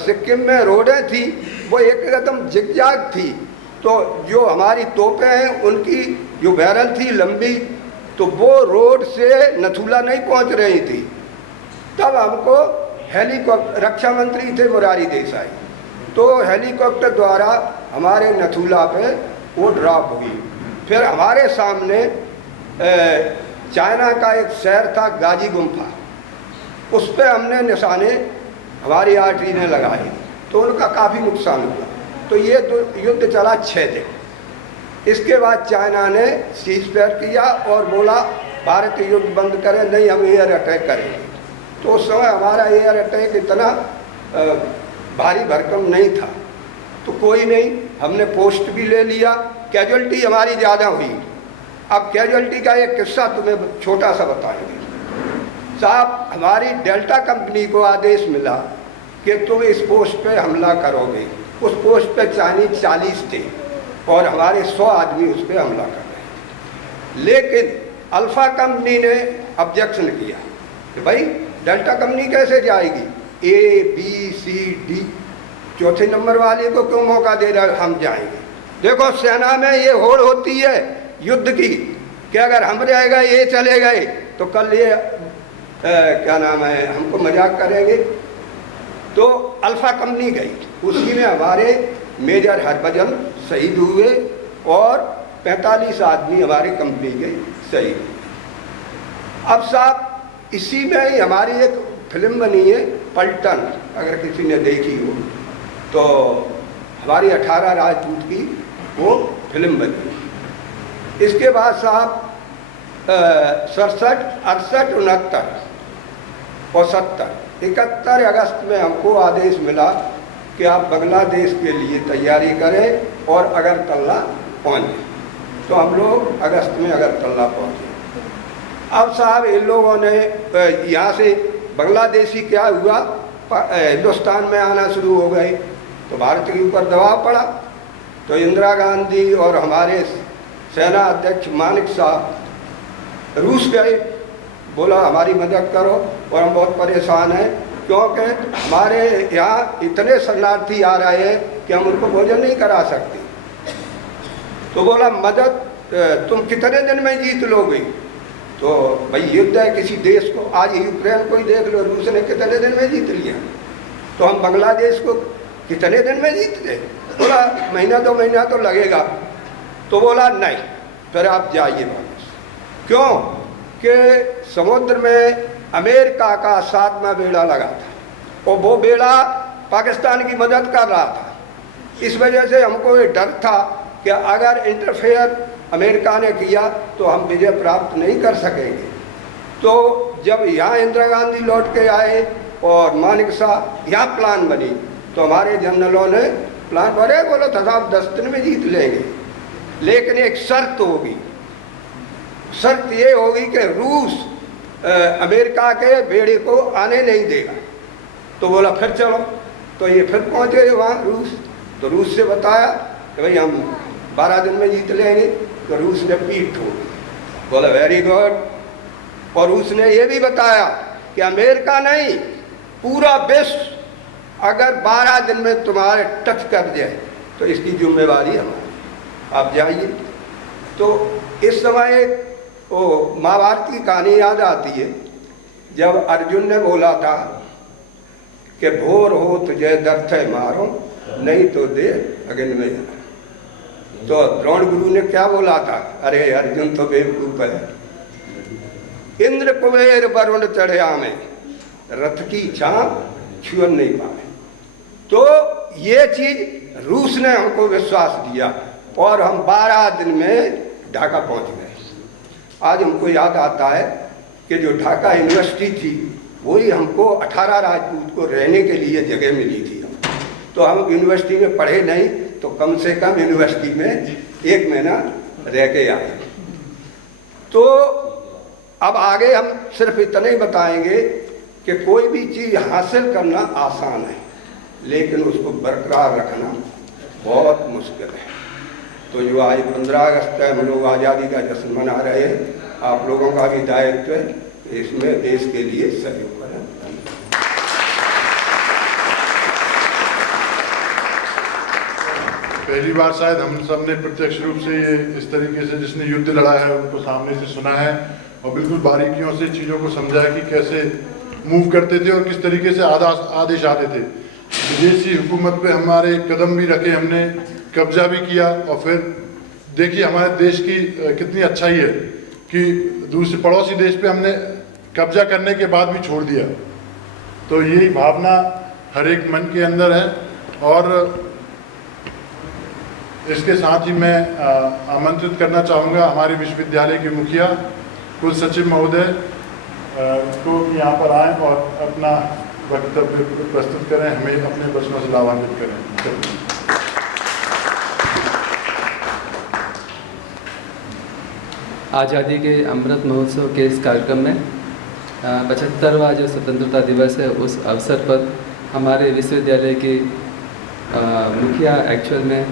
सिक्किम में रोडें थी वो एक कदम जिगजाग थी। तो जो हमारी तोपें हैं उनकी जो बैरल थी लंबी, तो वो रोड से नथुला नहीं पहुंच रही थी। तब हमको हेलीकॉप्टर, रक्षा मंत्री थे मुरारी देसाई, तो हेलीकॉप्टर द्वारा हमारे नथुला पे वो ड्रॉप हुई। फिर हमारे सामने चाइना का एक शहर था गाजी गुम्फा, उस पर हमने निशाने हमारी आर्टरी ने लगाए तो उनका काफ़ी नुकसान हुआ। तो ये युद्ध चला 6 दिन। इसके बाद चाइना ने सीज फायर किया और बोला भारत युद्ध बंद करें, नहीं हम एयर अटैक करेंगे। तो उस समय हमारा एयर अटैक इतना भारी भरकम नहीं था। तो कोई नहीं, हमने पोस्ट भी ले लिया। कैजुअल्टी हमारी ज़्यादा हुई। अब कैजुअल्टी का एक किस्सा तुम्हें छोटा सा बताएंगे साहब। हमारी डेल्टा कंपनी को आदेश मिला कि तुम इस पोस्ट पे हमला करोगे। उस पोस्ट पे चाइनीज 40 थे और हमारे 100 आदमी उस पर हमला कर रहे थे। लेकिन अल्फ़ा कंपनी ने ऑब्जेक्शन किया कि भाई डेल्टा कंपनी कैसे जाएगी, ए बी सी डी, चौथे नंबर वाले को क्यों मौका दे रहा है, हम जाएंगे। देखो सेना में ये होड़ होती है युद्ध की कि अगर हम रह गए, ये चले गए तो कल ये क्या नाम है, हमको मजाक करेंगे। तो अल्फ़ा कंपनी गई, उसी में हमारे मेजर हरभजन शहीद हुए और 45 आदमी हमारी कंपनी के शहीद हुए। अब साहब इसी में ही हमारी एक फिल्म बनी है पलटन, अगर किसी ने देखी हो तो, हमारी 18 राजपूत की वो फिल्म बनी। इसके बाद साहब 67, 68, 69 और 70, 71 अगस्त में हमको आदेश मिला कि आप बांग्लादेश के लिए तैयारी करें और अगरतला पहुँचे। तो हम लोग अगस्त में अगरतला पहुँचे। अब साहब इन लोगों ने यहाँ से बांग्लादेशी क्या हुआ, हिंदुस्तान में आना शुरू हो गए, तो भारत के ऊपर दबाव पड़ा। तो इंदिरा गांधी और हमारे सेना अध्यक्ष मानिक साहब रूस गए, बोला हमारी मदद करो और हम बहुत परेशान हैं क्योंकि हमारे यहाँ इतने शरणार्थी आ रहे हैं कि हम उनको भोजन नहीं करा सकते। तो बोला मदद तुम कितने दिन में जीत लोगे? तो भाई युद्ध है किसी देश को, आज यूक्रेन को ही देख लो, रूस ने कितने दिन में जीत लिया, तो हम बांग्लादेश को कितने दिन में जीत गए? बोला महीना 2 महीना तो लगेगा। तो बोला नहीं, फिर आप जाइए वापस। क्यों कि समुद्र में अमेरिका का 7वां बेड़ा लगा था और वो बेड़ा पाकिस्तान की मदद कर रहा था। इस वजह से हमको ये डर था कि अगर इंटरफेयर अमेरिका ने किया तो हम विजय प्राप्त नहीं कर सकेंगे। तो जब यहाँ इंदिरा गांधी लौट के आए और मानिक साहब यहाँ प्लान बनी, तो हमारे जनरलों ने प्लान बने, बोलो था साहब 10 दिन में जीत लेंगे, लेकिन एक शर्त होगी। शर्त ये होगी कि रूस अमेरिका के बेड़े को आने नहीं देगा। तो बोला फिर चलो। तो ये फिर पहुँचे वहाँ रूस। तो रूस से बताया कि भाई हम 12 दिन में जीत लेंगे। तो रूस ने पीठ ठोकी, बोला वेरी गुड। और रूस ने ये भी बताया कि अमेरिका नहीं, पूरा विश्व अगर 12 दिन में तुम्हारे टच कर जाए तो इसकी जिम्मेवारी हमारी, आप जाइए। तो इस समय वो महाभारत की कहानी याद आती है, जब अर्जुन ने बोला था कि भोर हो तुझे दर्थे मारो नहीं तो दे अग्नि में। तो द्रोण गुरु ने क्या बोला था, अरे अर्जुन तो बेवकूफ है, इंद्र कुबेर वरुण चढ़िया में रथ की छाप छुअन नहीं पाए। तो ये चीज रूस ने हमको विश्वास दिया और हम 12 दिन में ढाका पहुंच गए। आज हमको याद आता है कि जो ढाका यूनिवर्सिटी थी वही हमको 18 राजपूत को रहने के लिए जगह मिली थी। तो हम यूनिवर्सिटी में पढ़े नहीं, तो कम से कम यूनिवर्सिटी में 1 महीना रह के आए। तो अब आगे हम सिर्फ इतना ही बताएंगे कि कोई भी चीज़ हासिल करना आसान है, लेकिन उसको बरकरार रखना बहुत मुश्किल है। तो जो आज 15 अगस्त है, हम लोग आज़ादी का जश्न मना रहे हैं, आप लोगों का भी दायित्व है, इसमें देश के लिए सहयोग करें। पहली बार शायद हम सब ने प्रत्यक्ष रूप से ये इस तरीके से जिसने युद्ध लड़ा है उनको सामने से सुना है और बिल्कुल बारीकियों से चीज़ों को समझा है कि कैसे मूव करते थे और किस तरीके से आदेश आते थे। विदेशी हुकूमत पे हमारे कदम भी रखे, हमने कब्जा भी किया और फिर देखिए हमारे देश की कितनी अच्छाई है कि दूसरे पड़ोसी देश पे हमने कब्जा करने के बाद भी छोड़ दिया। तो यही भावना हर एक मन के अंदर है। और इसके साथ ही मैं आमंत्रित करना चाहूँगा हमारे विश्वविद्यालय के मुखिया कुल सचिव महोदय को यहाँ पर आएँ और अपना वक्तव्य प्रस्तुत करें, हमें अपने वचनों से लाभान्वित करें। आज़ादी के अमृत महोत्सव के इस कार्यक्रम में 75वां जो स्वतंत्रता दिवस है, उस अवसर पर हमारे विश्वविद्यालय के मुखिया एक्चुअल में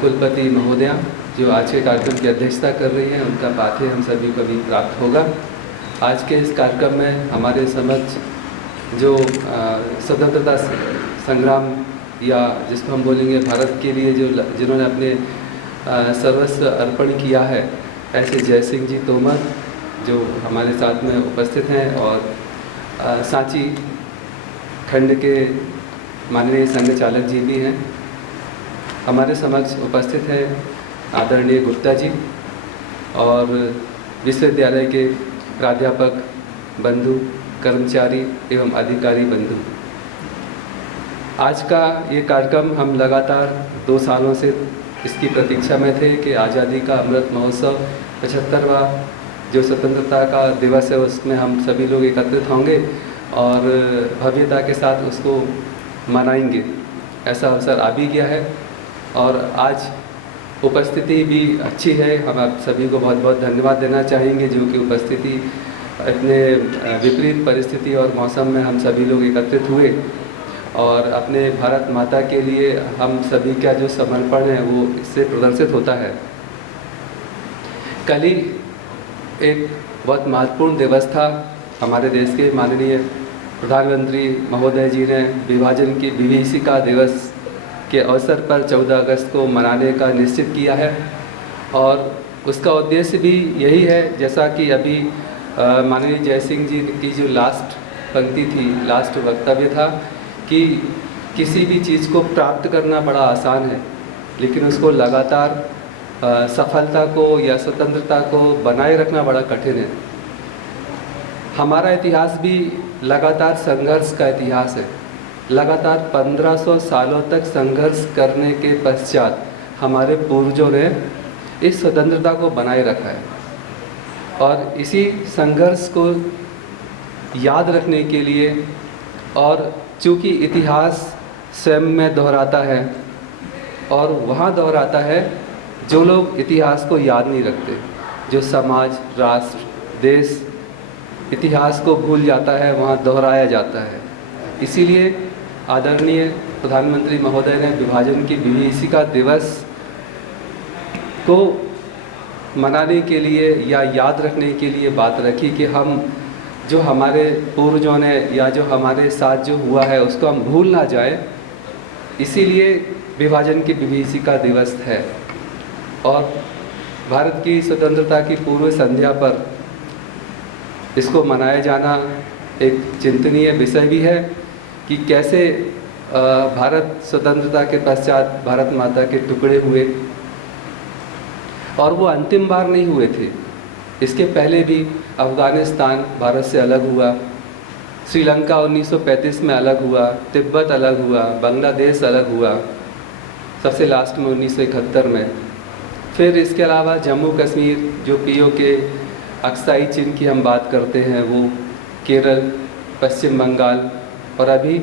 कुलपति महोदया जो आज के कार्यक्रम की अध्यक्षता कर रही हैं, उनका पाठ्य हम सभी को भी प्राप्त होगा। आज के इस कार्यक्रम में हमारे समक्ष जो स्वतंत्रता संग्राम या जिसको हम बोलेंगे भारत के लिए जो जिन्होंने अपने सर्वस्व अर्पण किया है, ऐसे जय सिंह जी तोमर जो हमारे साथ में उपस्थित हैं और सांची खंड के माननीय संघ चालक जी भी हैं। हमारे समक्ष उपस्थित हैं आदरणीय गुप्ता जी और विश्वविद्यालय के प्राध्यापक बंधु, कर्मचारी एवं अधिकारी बंधु। आज का ये कार्यक्रम हम लगातार 2 सालों से इसकी प्रतीक्षा में थे कि आज़ादी का अमृत महोत्सव 75वां जो स्वतंत्रता का दिवस है उसमें हम सभी लोग एकत्रित होंगे और भव्यता के साथ उसको मनाएंगे। ऐसा अवसर आ भी गया है और आज उपस्थिति भी अच्छी है। हम आप सभी को बहुत बहुत धन्यवाद देना चाहेंगे जो कि उपस्थिति इतने विपरीत परिस्थिति और मौसम में हम सभी लोग एकत्रित हुए और अपने भारत माता के लिए हम सभी का जो समर्पण है वो इससे प्रदर्शित होता है। कल ही एक बहुत महत्वपूर्ण दिवस था। हमारे देश के माननीय प्रधानमंत्री महोदय जी ने विभाजन की विभीषिका दिवस के अवसर पर 14 अगस्त को मनाने का निश्चित किया है और उसका उद्देश्य भी यही है, जैसा कि अभी माननीय जय सिंह जी की जो लास्ट पंक्ति थी, लास्ट वक्तव्य था कि किसी भी चीज़ को प्राप्त करना बड़ा आसान है लेकिन उसको लगातार सफलता को या स्वतंत्रता को बनाए रखना बड़ा कठिन है। हमारा इतिहास भी लगातार संघर्ष का इतिहास है। लगातार 1500 सालों तक संघर्ष करने के पश्चात हमारे पूर्वजों ने इस स्वतंत्रता को बनाए रखा है और इसी संघर्ष को याद रखने के लिए और चूँकि इतिहास स्वयं में दोहराता है और वहाँ दोहराता है जो लोग इतिहास को याद नहीं रखते, जो समाज, राष्ट्र, देश इतिहास को भूल जाता है, वहाँ दोहराया जाता है। इसीलिए आदरणीय प्रधानमंत्री महोदय ने विभाजन की विभीषिका दिवस को मनाने के लिए या याद रखने के लिए बात रखी कि हम जो हमारे पूर्वजों ने या जो हमारे साथ जो हुआ है उसको हम भूल ना जाए, इसीलिए विभाजन की विभीषिका दिवस है। और भारत की स्वतंत्रता की पूर्व संध्या पर इसको मनाया जाना एक चिंतनीय विषय भी है कि कैसे भारत स्वतंत्रता के पश्चात भारत माता के टुकड़े हुए और वो अंतिम बार नहीं हुए थे। इसके पहले भी अफ़गानिस्तान भारत से अलग हुआ, श्रीलंका 1935 में अलग हुआ, तिब्बत अलग हुआ, बांग्लादेश अलग हुआ, सबसे लास्ट में 1971 में। फिर इसके अलावा जम्मू कश्मीर जो पीओके अक्साई चिन्ह की हम बात करते हैं वो केरल, पश्चिम बंगाल और अभी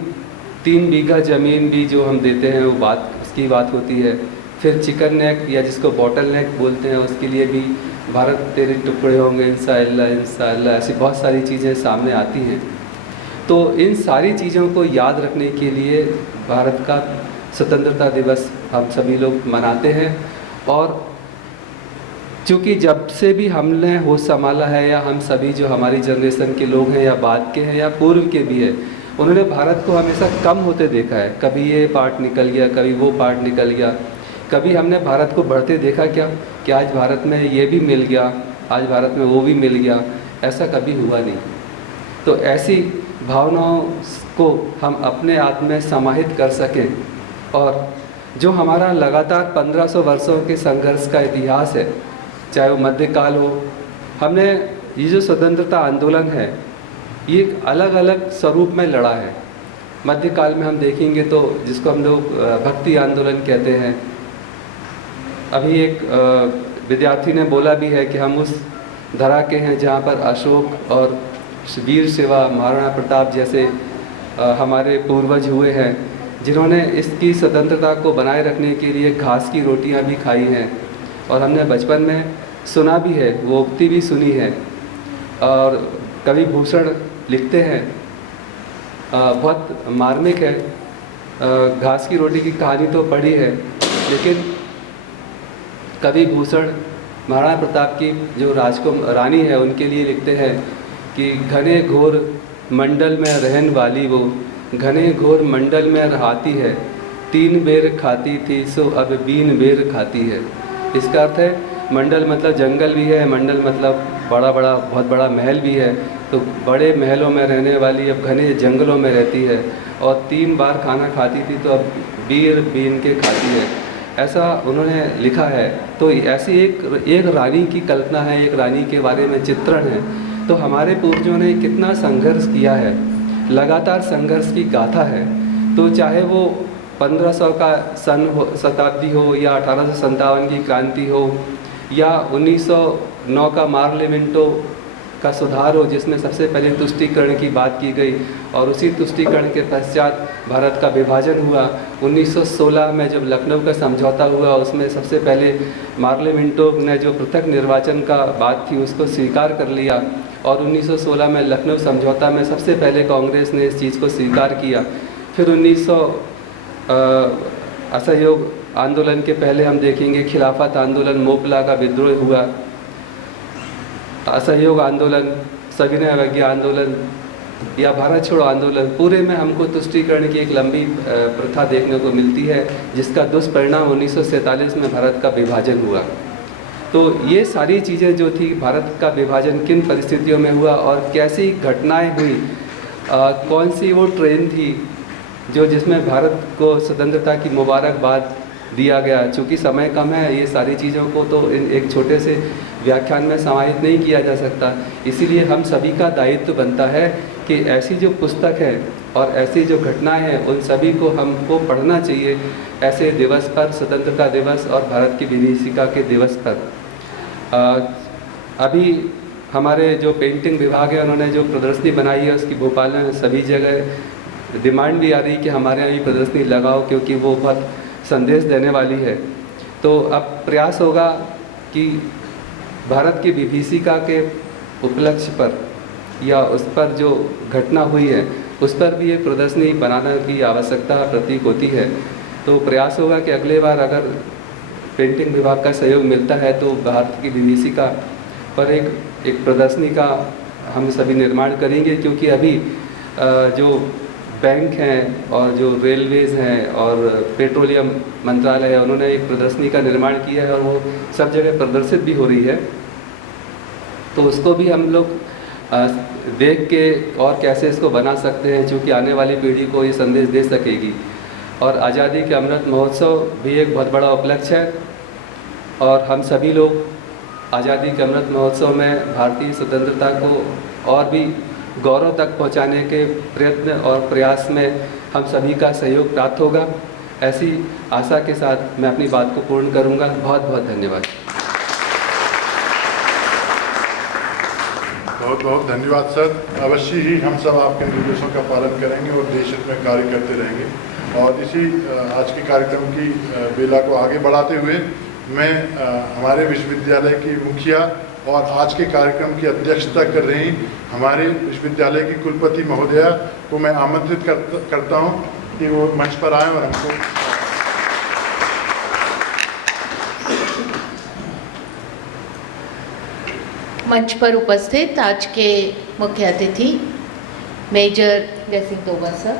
3 बीघा ज़मीन भी जो हम देते हैं वो उसकी बात होती है। फिर चिकन नेक या जिसको बॉटल नेक बोलते हैं उसके लिए भी भारत तेरे टुकड़े होंगे इंशाअल्लाह इंशाअल्लाह, ऐसी बहुत सारी चीज़ें सामने आती हैं। तो इन सारी चीज़ों को याद रखने के लिए भारत का स्वतंत्रता दिवस हम सभी लोग मनाते हैं और चूँकि जब से भी हमने होश संभाला है या हम सभी जो हमारी जनरेशन के लोग हैं या बाद के हैं या पूर्व के भी हैं, उन्होंने भारत को हमेशा कम होते देखा है। कभी ये पार्ट निकल गया, कभी वो पार्ट निकल गया, कभी हमने भारत को बढ़ते देखा क्या कि आज भारत में ये भी मिल गया, आज भारत में वो भी मिल गया, ऐसा कभी हुआ नहीं। तो ऐसी भावनाओं को हम अपने आप में समाहित कर सकें और जो हमारा लगातार 1500 वर्षों के संघर्ष का इतिहास है, चाहे वो मध्यकाल हो, हमने ये जो स्वतंत्रता आंदोलन है ये अलग अलग स्वरूप में लड़ा है। मध्यकाल में हम देखेंगे तो जिसको हम लोग भक्ति आंदोलन कहते हैं। अभी एक विद्यार्थी ने बोला भी है कि हम उस धरा के हैं जहाँ पर अशोक और वीर शिवा, महाराणा प्रताप जैसे हमारे पूर्वज हुए हैं जिन्होंने इसकी स्वतंत्रता को बनाए रखने के लिए घास की रोटियां भी खाई हैं और हमने बचपन में सुना भी है, वो उक्ति भी सुनी है। और कवि भूषण लिखते हैं, बहुत मार्मिक है, घास की रोटी की कहानी तो पढ़ी है, लेकिन कवि भूषण महाराणा प्रताप की जो रानी है उनके लिए लिखते हैं कि घने घोर मंडल में रहन वाली वो, घने घोर मंडल में रहाती है, 3 बेर खाती थी सो अब 2 बेर खाती है। इसका अर्थ है मंडल मतलब जंगल भी है, मंडल मतलब बहुत बड़ा महल भी है। तो बड़े महलों में रहने वाली अब घने जंगलों में रहती है और 3 बार खाना खाती थी तो अब बीन के खाती है, ऐसा उन्होंने लिखा है। तो ऐसी एक रानी की कल्पना है, एक रानी के बारे में चित्रण है। तो हमारे पूर्वजों ने कितना संघर्ष किया है, लगातार संघर्ष की गाथा है। तो चाहे वो 1500 का शताब्दी हो या 1857 की क्रांति हो या 1909 का मार्लिमेंटो का सुधार हो, जिसमें सबसे पहले तुष्टीकरण की बात की गई और उसी तुष्टीकरण के पश्चात भारत का विभाजन हुआ। 1916 में जब लखनऊ का समझौता हुआ, उसमें सबसे पहले मार्लिमेंटो ने जो पृथक निर्वाचन का बात थी उसको स्वीकार कर लिया और 1916 में लखनऊ समझौता में सबसे पहले कांग्रेस ने इस चीज़ को स्वीकार किया। फिर 1900 असहयोग आंदोलन के पहले हम देखेंगे खिलाफत आंदोलन, मोपला का विद्रोह हुआ, असहयोग आंदोलन, सविनय अवज्ञा आंदोलन या भारत छोड़ो आंदोलन, पूरे में हमको तुष्टीकरण की एक लंबी प्रथा देखने को मिलती है, जिसका दुष्परिणाम 1947 में भारत का विभाजन हुआ। तो ये सारी चीज़ें जो थी, भारत का विभाजन किन परिस्थितियों में हुआ और कैसी घटनाएं हुई, कौन सी वो ट्रेन थी जो जिसमें भारत को स्वतंत्रता की मुबारकबाद दिया गया। चूँकि समय कम है, ये सारी चीज़ों को तो एक छोटे से व्याख्यान में समाहित नहीं किया जा सकता, इसीलिए हम सभी का दायित्व बनता है कि ऐसी जो पुस्तक है और ऐसी जो घटनाएं हैं उन सभी को हमको पढ़ना चाहिए ऐसे दिवस पर, स्वतंत्रता दिवस और भारत की विभीषिका के दिवस पर। अभी हमारे जो पेंटिंग विभाग है उन्होंने जो प्रदर्शनी बनाई है उसकी भोपाल में सभी जगह डिमांड भी आ रही कि हमारे यहाँ ये प्रदर्शनी लगाओ, क्योंकि वो बहुत संदेश देने वाली है। तो अब प्रयास होगा कि भारत की विभीषिका के उपलक्ष्य पर या उस पर जो घटना हुई है उस पर भी एक प्रदर्शनी बनाने की आवश्यकता प्रतीक होती है। तो प्रयास होगा कि अगले बार अगर पेंटिंग विभाग का सहयोग मिलता है तो भारत की विभीषिका पर एक प्रदर्शनी का हम सभी निर्माण करेंगे, क्योंकि अभी जो बैंक हैं और जो रेलवेज़ हैं और पेट्रोलियम मंत्रालय है उन्होंने एक प्रदर्शनी का निर्माण किया है और वो सब जगह प्रदर्शित भी हो रही है। तो उसको भी हम लोग देख के और कैसे इसको बना सकते हैं, चूँकि आने वाली पीढ़ी को ये संदेश दे सकेगी। और आज़ादी के अमृत महोत्सव भी एक बहुत बड़ा उपलक्ष्य है और हम सभी लोग आज़ादी के अमृत महोत्सव में भारतीय स्वतंत्रता को और भी गौरव तक पहुंचाने के प्रयत्न और प्रयास में हम सभी का सहयोग प्राप्त होगा। ऐसी आशा के साथ मैं अपनी बात को पूर्ण करूंगा। बहुत बहुत धन्यवाद। बहुत बहुत धन्यवाद सर। अवश्य ही हम सब आपके निर्देशों का पालन करेंगे और देश हित में कार्य करते रहेंगे। और इसी आज के कार्यक्रम की बेला को आगे बढ़ाते हुए मैं हमारे विश्वविद्यालय की मुखिया और आज के कार्यक्रम की अध्यक्षता कर रही हमारे विश्वविद्यालय की कुलपति महोदया को मैं आमंत्रित करता हूं कि वो मंच पर आएं और हमको मंच पर उपस्थित आज के मुख्य अतिथि मेजर जय सिंह तोमर सर,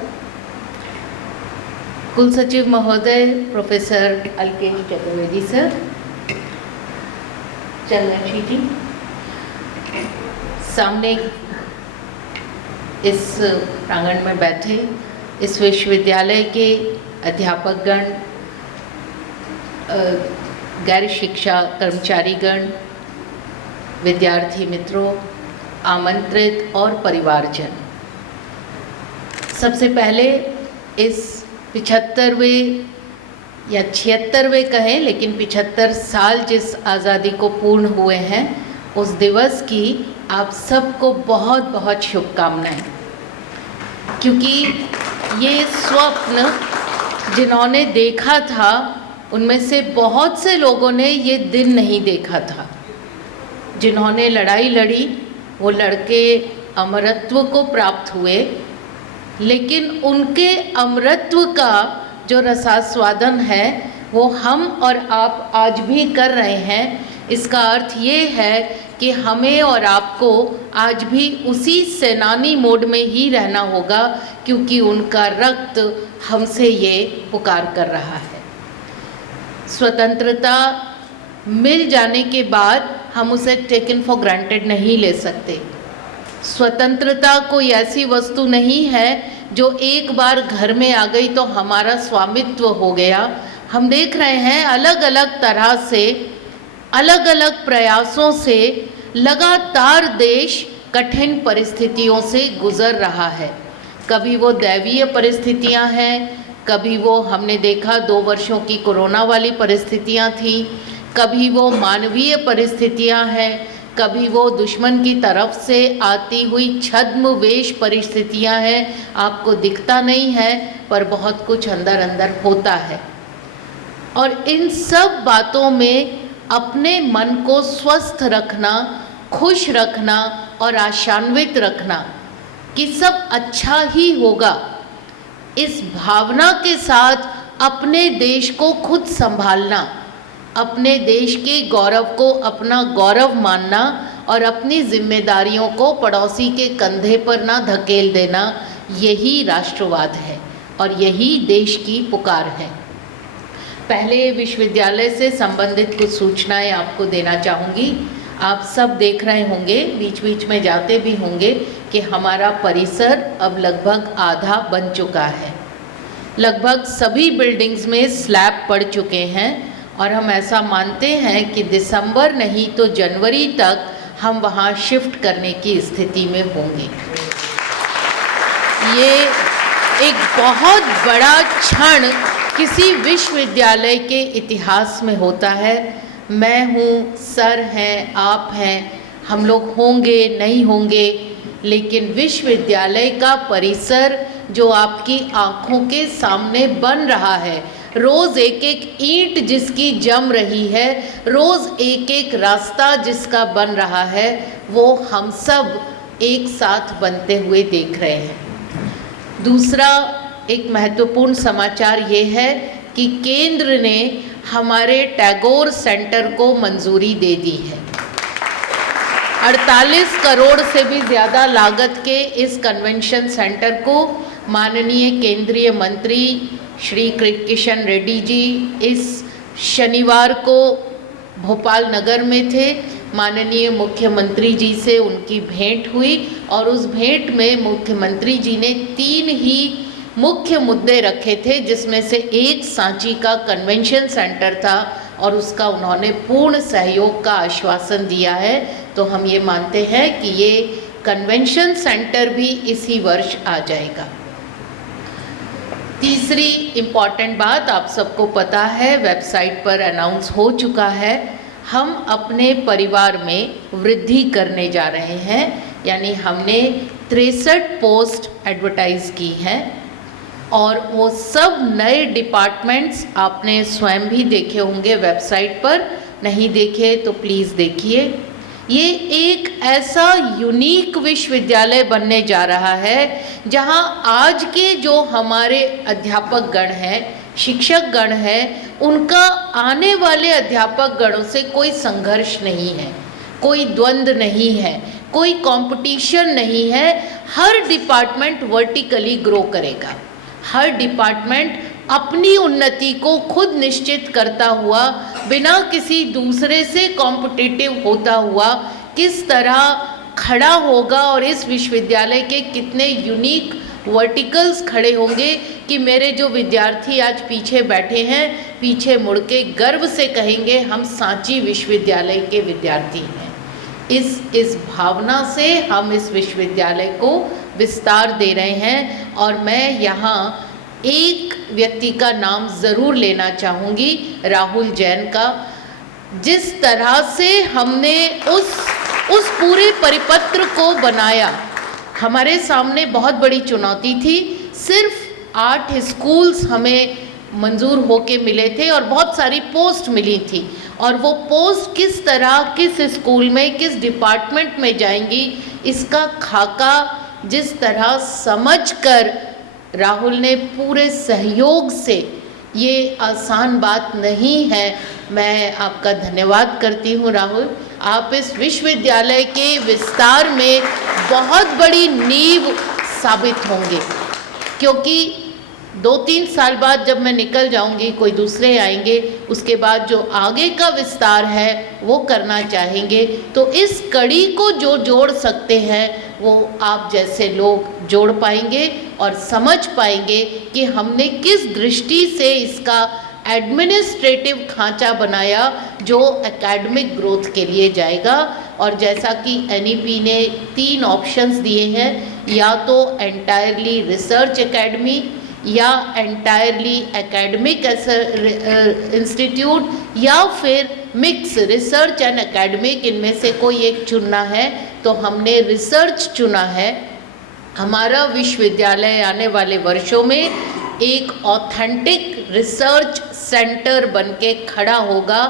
कुल सचिव महोदय प्रोफेसर अलकेश चतुर्वेदी सर, चंद्रशी जी, सामने इस प्रांगण में बैठे इस विश्वविद्यालय के अध्यापकगण, गैर शिक्षा कर्मचारीगण, विद्यार्थी मित्रों, आमंत्रित और परिवारजन, सबसे पहले इस 75वें या 76वें कहें, लेकिन 75 साल जिस आज़ादी को पूर्ण हुए हैं उस दिवस की आप सबको बहुत बहुत शुभकामनाएं। क्योंकि ये स्वप्न जिन्होंने देखा था उनमें से बहुत से लोगों ने ये दिन नहीं देखा था। जिन्होंने लड़ाई लड़ी वो लड़के अमरत्व को प्राप्त हुए, लेकिन उनके अमरत्व का जो रसास्वादन है वो हम और आप आज भी कर रहे हैं। इसका अर्थ ये है कि हमें और आपको आज भी उसी सेनानी मोड में ही रहना होगा, क्योंकि उनका रक्त हमसे ये पुकार कर रहा है। स्वतंत्रता मिल जाने के बाद हम उसे टेकन फॉर ग्रांटेड नहीं ले सकते। स्वतंत्रता कोई ऐसी वस्तु नहीं है जो एक बार घर में आ गई तो हमारा स्वामित्व हो गया। हम देख रहे हैं अलग अलग तरह से, अलग अलग प्रयासों से लगातार देश कठिन परिस्थितियों से गुजर रहा है। कभी वो दैवीय परिस्थितियां हैं, कभी वो हमने देखा 2 वर्षों की कोरोना वाली परिस्थितियां थी, कभी वो मानवीय परिस्थितियां हैं, कभी वो दुश्मन की तरफ से आती हुई छद्मवेश परिस्थितियां हैं। आपको दिखता नहीं है पर बहुत कुछ अंदर अंदर होता है। और इन सब बातों में अपने मन को स्वस्थ रखना, खुश रखना और आशान्वित रखना कि सब अच्छा ही होगा, इस भावना के साथ अपने देश को खुद संभालना, अपने देश के गौरव को अपना गौरव मानना और अपनी जिम्मेदारियों को पड़ोसी के कंधे पर ना धकेल देना, यही राष्ट्रवाद है और यही देश की पुकार है। पहले विश्वविद्यालय से संबंधित कुछ सूचनाएं आपको देना चाहूँगी। आप सब देख रहे होंगे, बीच बीच में जाते भी होंगे कि हमारा परिसर अब लगभग आधा बन चुका है। लगभग सभी बिल्डिंग्स में स्लैब पड़ चुके हैं और हम ऐसा मानते हैं कि दिसंबर नहीं तो जनवरी तक हम वहाँ शिफ्ट करने की स्थिति में होंगे। ये एक बहुत बड़ा क्षण किसी विश्वविद्यालय के इतिहास में होता है। मैं हूँ, सर हैं, आप हैं, हम लोग होंगे नहीं होंगे, लेकिन विश्वविद्यालय का परिसर जो आपकी आँखों के सामने बन रहा है, रोज़ एक एक ईंट जिसकी जम रही है, रोज़ एक एक रास्ता जिसका बन रहा है, वो हम सब एक साथ बनते हुए देख रहे हैं। दूसरा एक महत्वपूर्ण समाचार ये है कि केंद्र ने हमारे टैगोर सेंटर को मंजूरी दे दी है। 48 करोड़ से भी ज़्यादा लागत के इस कन्वेंशन सेंटर को माननीय केंद्रीय मंत्री श्री किशन रेड्डी जी इस शनिवार को भोपाल नगर में थे। माननीय मुख्यमंत्री जी से उनकी भेंट हुई और उस भेंट में मुख्यमंत्री जी ने 3 ही मुख्य मुद्दे रखे थे, जिसमें से एक सांची का कन्वेंशन सेंटर था और उसका उन्होंने पूर्ण सहयोग का आश्वासन दिया है। तो हम ये मानते हैं कि ये कन्वेंशन सेंटर भी इसी वर्ष आ जाएगा। तीसरी इम्पॉर्टेंट बात, आप सबको पता है, वेबसाइट पर अनाउंस हो चुका है, हम अपने परिवार में वृद्धि करने जा रहे हैं। यानी हमने 63 पोस्ट एडवर्टाइज़ की हैं और वो सब नए डिपार्टमेंट्स आपने स्वयं भी देखे होंगे वेबसाइट पर, नहीं देखे तो प्लीज़ देखिए। ये एक ऐसा यूनिक विश्वविद्यालय बनने जा रहा है जहां आज के जो हमारे अध्यापक गण हैं, शिक्षक गण हैं, उनका आने वाले अध्यापक गणों से कोई संघर्ष नहीं है, कोई द्वंद्व नहीं है, कोई कंपटीशन नहीं है। हर डिपार्टमेंट वर्टिकली ग्रो करेगा, हर डिपार्टमेंट अपनी उन्नति को खुद निश्चित करता हुआ, बिना किसी दूसरे से कॉम्पिटिटिव होता हुआ किस तरह खड़ा होगा और इस विश्वविद्यालय के कितने यूनिक वर्टिकल्स खड़े होंगे कि मेरे जो विद्यार्थी आज पीछे बैठे हैं, पीछे मुड़ के गर्व से कहेंगे हम सांची विश्वविद्यालय के विद्यार्थी हैं। इस भावना से हम इस विश्वविद्यालय को विस्तार दे रहे हैं। और मैं यहाँ एक व्यक्ति का नाम ज़रूर लेना चाहूँगी, राहुल जैन का। जिस तरह से हमने उस पूरे परिपत्र को बनाया, हमारे सामने बहुत बड़ी चुनौती थी। सिर्फ 8 स्कूल्स हमें मंजूर होके मिले थे और बहुत सारी पोस्ट मिली थी, और वो पोस्ट किस तरह, किस स्कूल में, किस डिपार्टमेंट में जाएंगी, इसका खाका जिस तरह समझकर राहुल ने पूरे सहयोग से, ये आसान बात नहीं है। मैं आपका धन्यवाद करती हूँ राहुल। आप इस विश्वविद्यालय के विस्तार में बहुत बड़ी नींव साबित होंगे, क्योंकि 2-3 साल बाद जब मैं निकल जाऊंगी, कोई दूसरे आएंगे, उसके बाद जो आगे का विस्तार है वो करना चाहेंगे। तो इस कड़ी को जो जोड़ सकते हैं वो आप जैसे लोग जोड़ पाएंगे और समझ पाएंगे कि हमने किस दृष्टि से इसका एडमिनिस्ट्रेटिव खांचा बनाया जो एकेडमिक ग्रोथ के लिए जाएगा। और जैसा कि NEP ने 3 ऑप्शंस दिए हैं, या तो एंटायरली रिसर्च एकेडमी, या एंटायरली एकेडमिक इंस्टीट्यूट या फिर मिक्स रिसर्च एंड एकेडमिक, इनमें से कोई एक चुनना है, तो हमने रिसर्च चुना है। हमारा विश्वविद्यालय आने वाले वर्षों में एक ऑथेंटिक रिसर्च सेंटर बनके खड़ा होगा।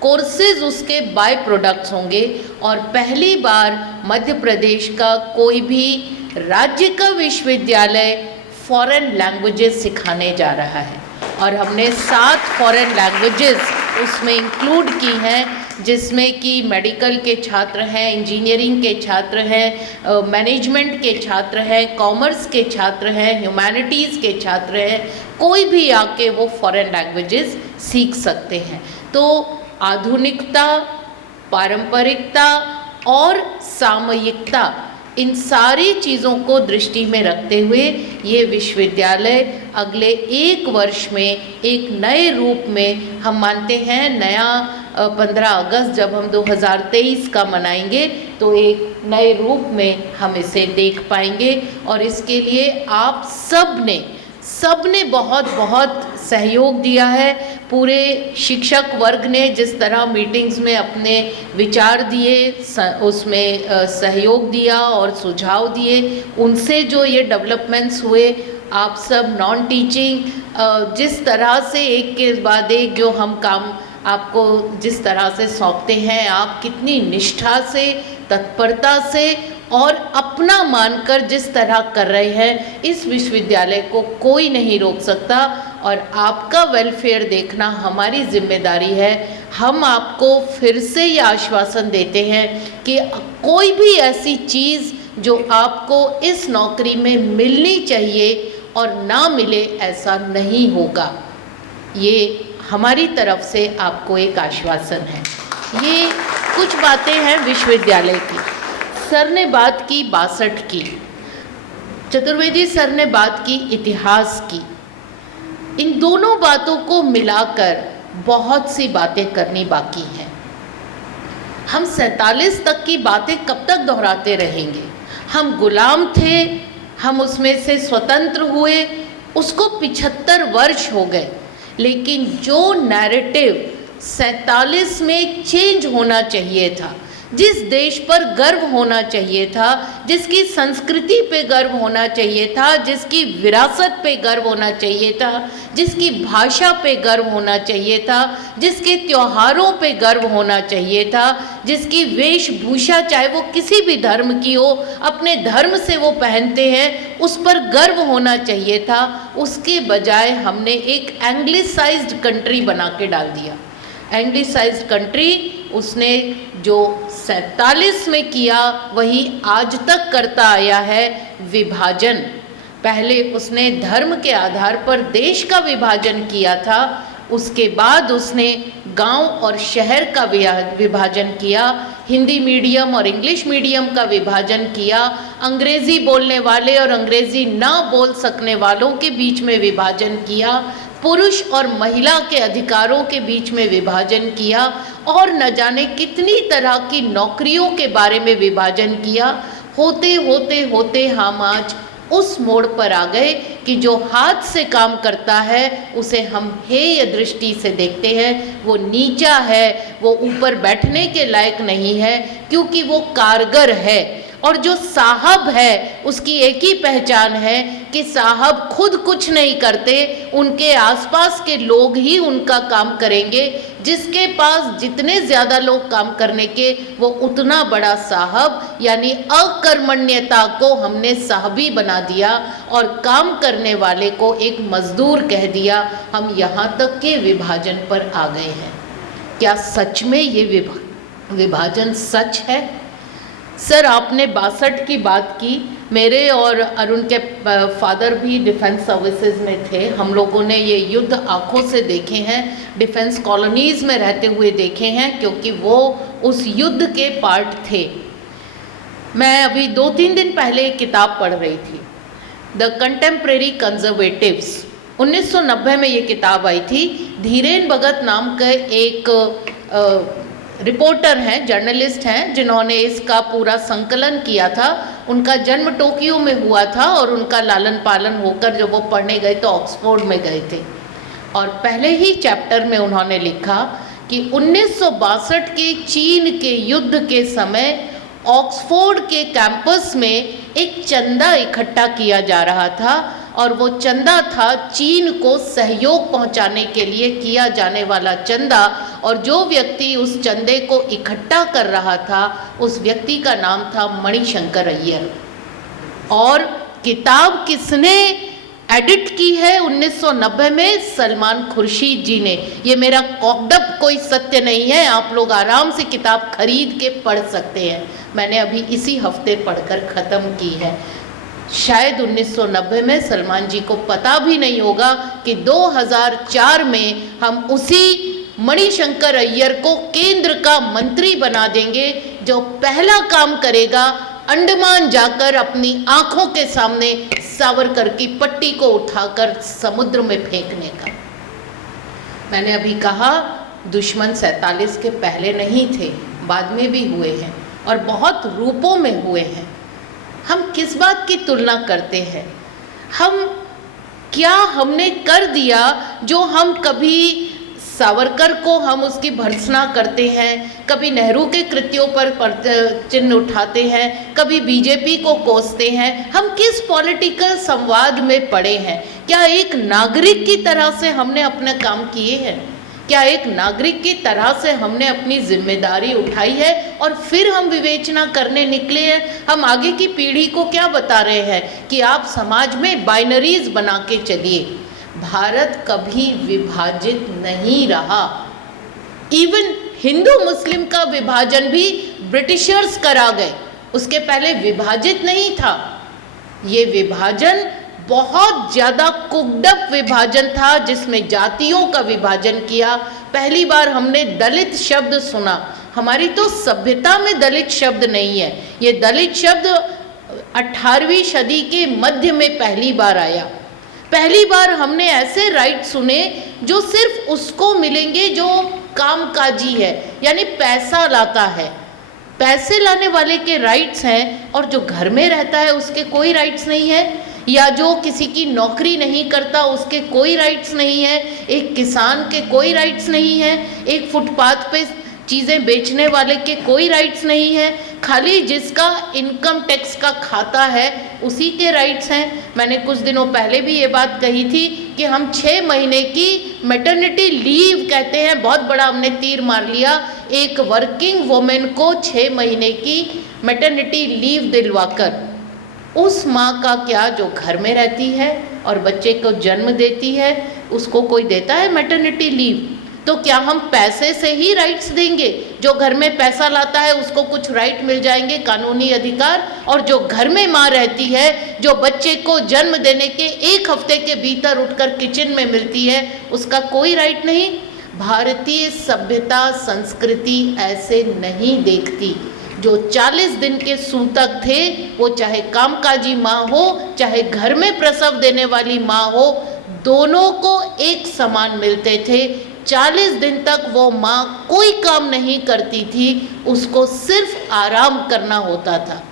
कोर्सेज उसके बाय प्रोडक्ट्स होंगे और पहली बार मध्य प्रदेश का कोई भी राज्य का विश्वविद्यालय फॉरेन लैंग्वेजेस सिखाने जा रहा है और हमने 7 फॉरेन लैंग्वेजेस उसमें इंक्लूड की हैं, जिसमें कि मेडिकल के छात्र हैं, इंजीनियरिंग के छात्र हैं, मैनेजमेंट के छात्र हैं, कॉमर्स के छात्र हैं, ह्यूमैनिटीज़ के छात्र हैं, कोई भी आके वो फॉरेन लैंग्वेजेस सीख सकते हैं। तो आधुनिकता, पारंपरिकता और सामयिकता, इन सारी चीज़ों को दृष्टि में रखते हुए ये विश्वविद्यालय अगले 1 वर्ष में एक नए रूप में, हम मानते हैं नया 15 अगस्त जब हम 2023 का मनाएंगे तो एक नए रूप में हम इसे देख पाएंगे। और इसके लिए आप सब ने बहुत बहुत सहयोग दिया है। पूरे शिक्षक वर्ग ने जिस तरह मीटिंग्स में अपने विचार दिए, उसमें सहयोग दिया और सुझाव दिए, उनसे जो ये डेवलपमेंट्स हुए, आप सब नॉन टीचिंग जिस तरह से एक के बाद एक जो हम काम आपको जिस तरह से सौंपते हैं, आप कितनी निष्ठा से, तत्परता से और अपना मानकर जिस तरह कर रहे हैं, इस विश्वविद्यालय को कोई नहीं रोक सकता। और आपका वेलफेयर देखना हमारी जिम्मेदारी है। हम आपको फिर से ये आश्वासन देते हैं कि कोई भी ऐसी चीज़ जो आपको इस नौकरी में मिलनी चाहिए और ना मिले, ऐसा नहीं होगा। ये हमारी तरफ से आपको एक आश्वासन है। ये कुछ बातें हैं विश्वविद्यालय की। सर ने बात की 62 की, चतुर्वेदी सर ने बात की इतिहास की। इन दोनों बातों को मिलाकर बहुत सी बातें करनी बाकी हैं। हम 47 तक की बातें कब तक दोहराते रहेंगे? हम गुलाम थे, हम उसमें से स्वतंत्र हुए, उसको 75 वर्ष हो गए, लेकिन जो नैरेटिव 47 में चेंज होना चाहिए था, जिस देश पर गर्व होना चाहिए था, जिसकी संस्कृति पे गर्व होना चाहिए था, जिसकी विरासत पे गर्व होना चाहिए था, जिसकी भाषा पे गर्व होना चाहिए था, जिसके त्योहारों पे गर्व होना चाहिए था, जिसकी वेशभूषा चाहे वो किसी भी धर्म की हो, अपने धर्म से वो पहनते हैं, उस पर गर्व होना चाहिए था, उसके बजाय हमने एक एंग्लिसाइज्ड कंट्री बना के डाल दिया। एंग्लिसाइज्ड कंट्री उसने जो 47 में किया वही आज तक करता आया है, विभाजन। पहले उसने धर्म के आधार पर देश का विभाजन किया था, उसके बाद उसने गांव और शहर का विभाजन किया, हिंदी मीडियम और इंग्लिश मीडियम का विभाजन किया, अंग्रेज़ी बोलने वाले और अंग्रेज़ी ना बोल सकने वालों के बीच में विभाजन किया, पुरुष और महिला के अधिकारों के बीच में विभाजन किया, और न जाने कितनी तरह की नौकरियों के बारे में विभाजन किया। होते होते होते हम आज उस मोड़ पर आ गए कि जो हाथ से काम करता है उसे हम हेय दृष्टि से देखते हैं, वो नीचा है, वो ऊपर बैठने के लायक नहीं है, क्योंकि वो कारगर है। और जो साहब है उसकी एक ही पहचान है कि साहब खुद कुछ नहीं करते, उनके आसपास के लोग ही उनका काम करेंगे। जिसके पास जितने ज़्यादा लोग काम करने के, वो उतना बड़ा साहब, यानी अकर्मण्यता को हमने साहबी बना दिया और काम करने वाले को एक मजदूर कह दिया। हम यहाँ तक के विभाजन पर आ गए हैं। क्या सच में ये विभाजन सच है? सर, आपने 62 की बात की। मेरे और अरुण के फादर भी डिफेंस सर्विसेज में थे। हम लोगों ने ये युद्ध आंखों से देखे हैं, डिफेंस कॉलोनीज़ में रहते हुए देखे हैं, क्योंकि वो उस युद्ध के पार्ट थे। मैं अभी 2-3 दिन पहले एक किताब पढ़ रही थी, द कंटेम्प्रेरी कंजर्वेटिव्स। 1990 में ये किताब आई थी। धीरेन भगत नाम का एक रिपोर्टर हैं, जर्नलिस्ट हैं, जिन्होंने इसका पूरा संकलन किया था। उनका जन्म टोक्यो में हुआ था और उनका लालन पालन होकर जब वो पढ़ने गए तो ऑक्सफोर्ड में गए थे। और पहले ही चैप्टर में उन्होंने लिखा कि 1962 के चीन के युद्ध के समय ऑक्सफोर्ड के कैंपस में एक चंदा इकट्ठा किया जा रहा था और वो चंदा था चीन को सहयोग पहुंचाने के लिए किया जाने वाला चंदा। और जो व्यक्ति उस चंदे को इकट्ठा कर रहा था उस व्यक्ति का नाम था मणिशंकर अय्यर। और किताब किसने एडिट की है 1990 में? सलमान खुर्शीद जी ने। ये मेरा कॉकडप कोई सत्य नहीं है, आप लोग आराम से किताब खरीद के पढ़ सकते हैं। मैंने अभी इसी हफ्ते पढ़कर ख़त्म की है। शायद 1990 में सलमान जी को पता भी नहीं होगा कि 2004 में हम उसी मणिशंकर अय्यर को केंद्र का मंत्री बना देंगे जो पहला काम करेगा अंडमान जाकर अपनी आंखों के सामने सावरकर की पट्टी को उठाकर समुद्र में फेंकने का। मैंने अभी कहा दुश्मन 47 के पहले नहीं थे, बाद में भी हुए हैं और बहुत रूपों में हुए हैं। हम किस बात की तुलना करते हैं? क्या हमने कर दिया जो हम कभी सावरकर को हम उसकी भर्त्सना करते हैं, कभी नेहरू के कृत्यों पर चिन्ह उठाते हैं, कभी बीजेपी को कोसते हैं। हम किस पॉलिटिकल संवाद में पड़े हैं? क्या एक नागरिक की तरह से हमने अपने काम किए हैं? क्या एक नागरिक की तरह से हमने अपनी जिम्मेदारी उठाई है और फिर हम विवेचना करने निकले हैं? हम आगे की पीढ़ी को क्या बता रहे हैं कि आप समाज में बाइनरीज बना के चलिए। भारत कभी विभाजित नहीं रहा। इवन हिंदू मुस्लिम का विभाजन भी ब्रिटिशर्स करा गए, उसके पहले विभाजित नहीं था। ये विभाजन बहुत ज़्यादा कुकडप विभाजन था जिसमें जातियों का विभाजन किया। पहली बार हमने दलित शब्द सुना। हमारी तो सभ्यता में दलित शब्द नहीं है। ये दलित शब्द 18वीं सदी के मध्य में पहली बार आया। पहली बार हमने ऐसे राइट सुने जो सिर्फ उसको मिलेंगे जो कामकाजी है, यानी पैसा लाता है। पैसे लाने वाले के राइट्स हैं और जो घर में रहता है उसके कोई राइट्स नहीं है, या जो किसी की नौकरी नहीं करता उसके कोई राइट्स नहीं है, एक किसान के कोई राइट्स नहीं है, एक फुटपाथ पे चीज़ें बेचने वाले के कोई राइट्स नहीं है। खाली जिसका इनकम टैक्स का खाता है उसी के राइट्स हैं। मैंने कुछ दिनों पहले भी ये बात कही थी कि हम 6 महीने की मैटरनिटी लीव कहते हैं, बहुत बड़ा हमने तीर मार लिया। एक वर्किंग वुमेन को 6 महीने की मैटरनिटी लीव दिलवाकर उस माँ का क्या जो घर में रहती है और बच्चे को जन्म देती है, उसको कोई देता है मैटरनिटी लीव? तो क्या हम पैसे से ही राइट्स देंगे? जो घर में पैसा लाता है उसको कुछ राइट मिल जाएंगे, कानूनी अधिकार, और जो घर में माँ रहती है, जो बच्चे को जन्म देने के 1 हफ्ते के भीतर उठकर किचन में मिलती है, उसका कोई राइट नहीं? भारतीय सभ्यता संस्कृति ऐसे नहीं देखती। जो 40 दिन के सूतक थे वो चाहे कामकाजी माँ हो चाहे घर में प्रसव देने वाली माँ हो, दोनों को एक समान मिलते थे। 40 दिन तक वो माँ कोई काम नहीं करती थी, उसको सिर्फ आराम करना होता था।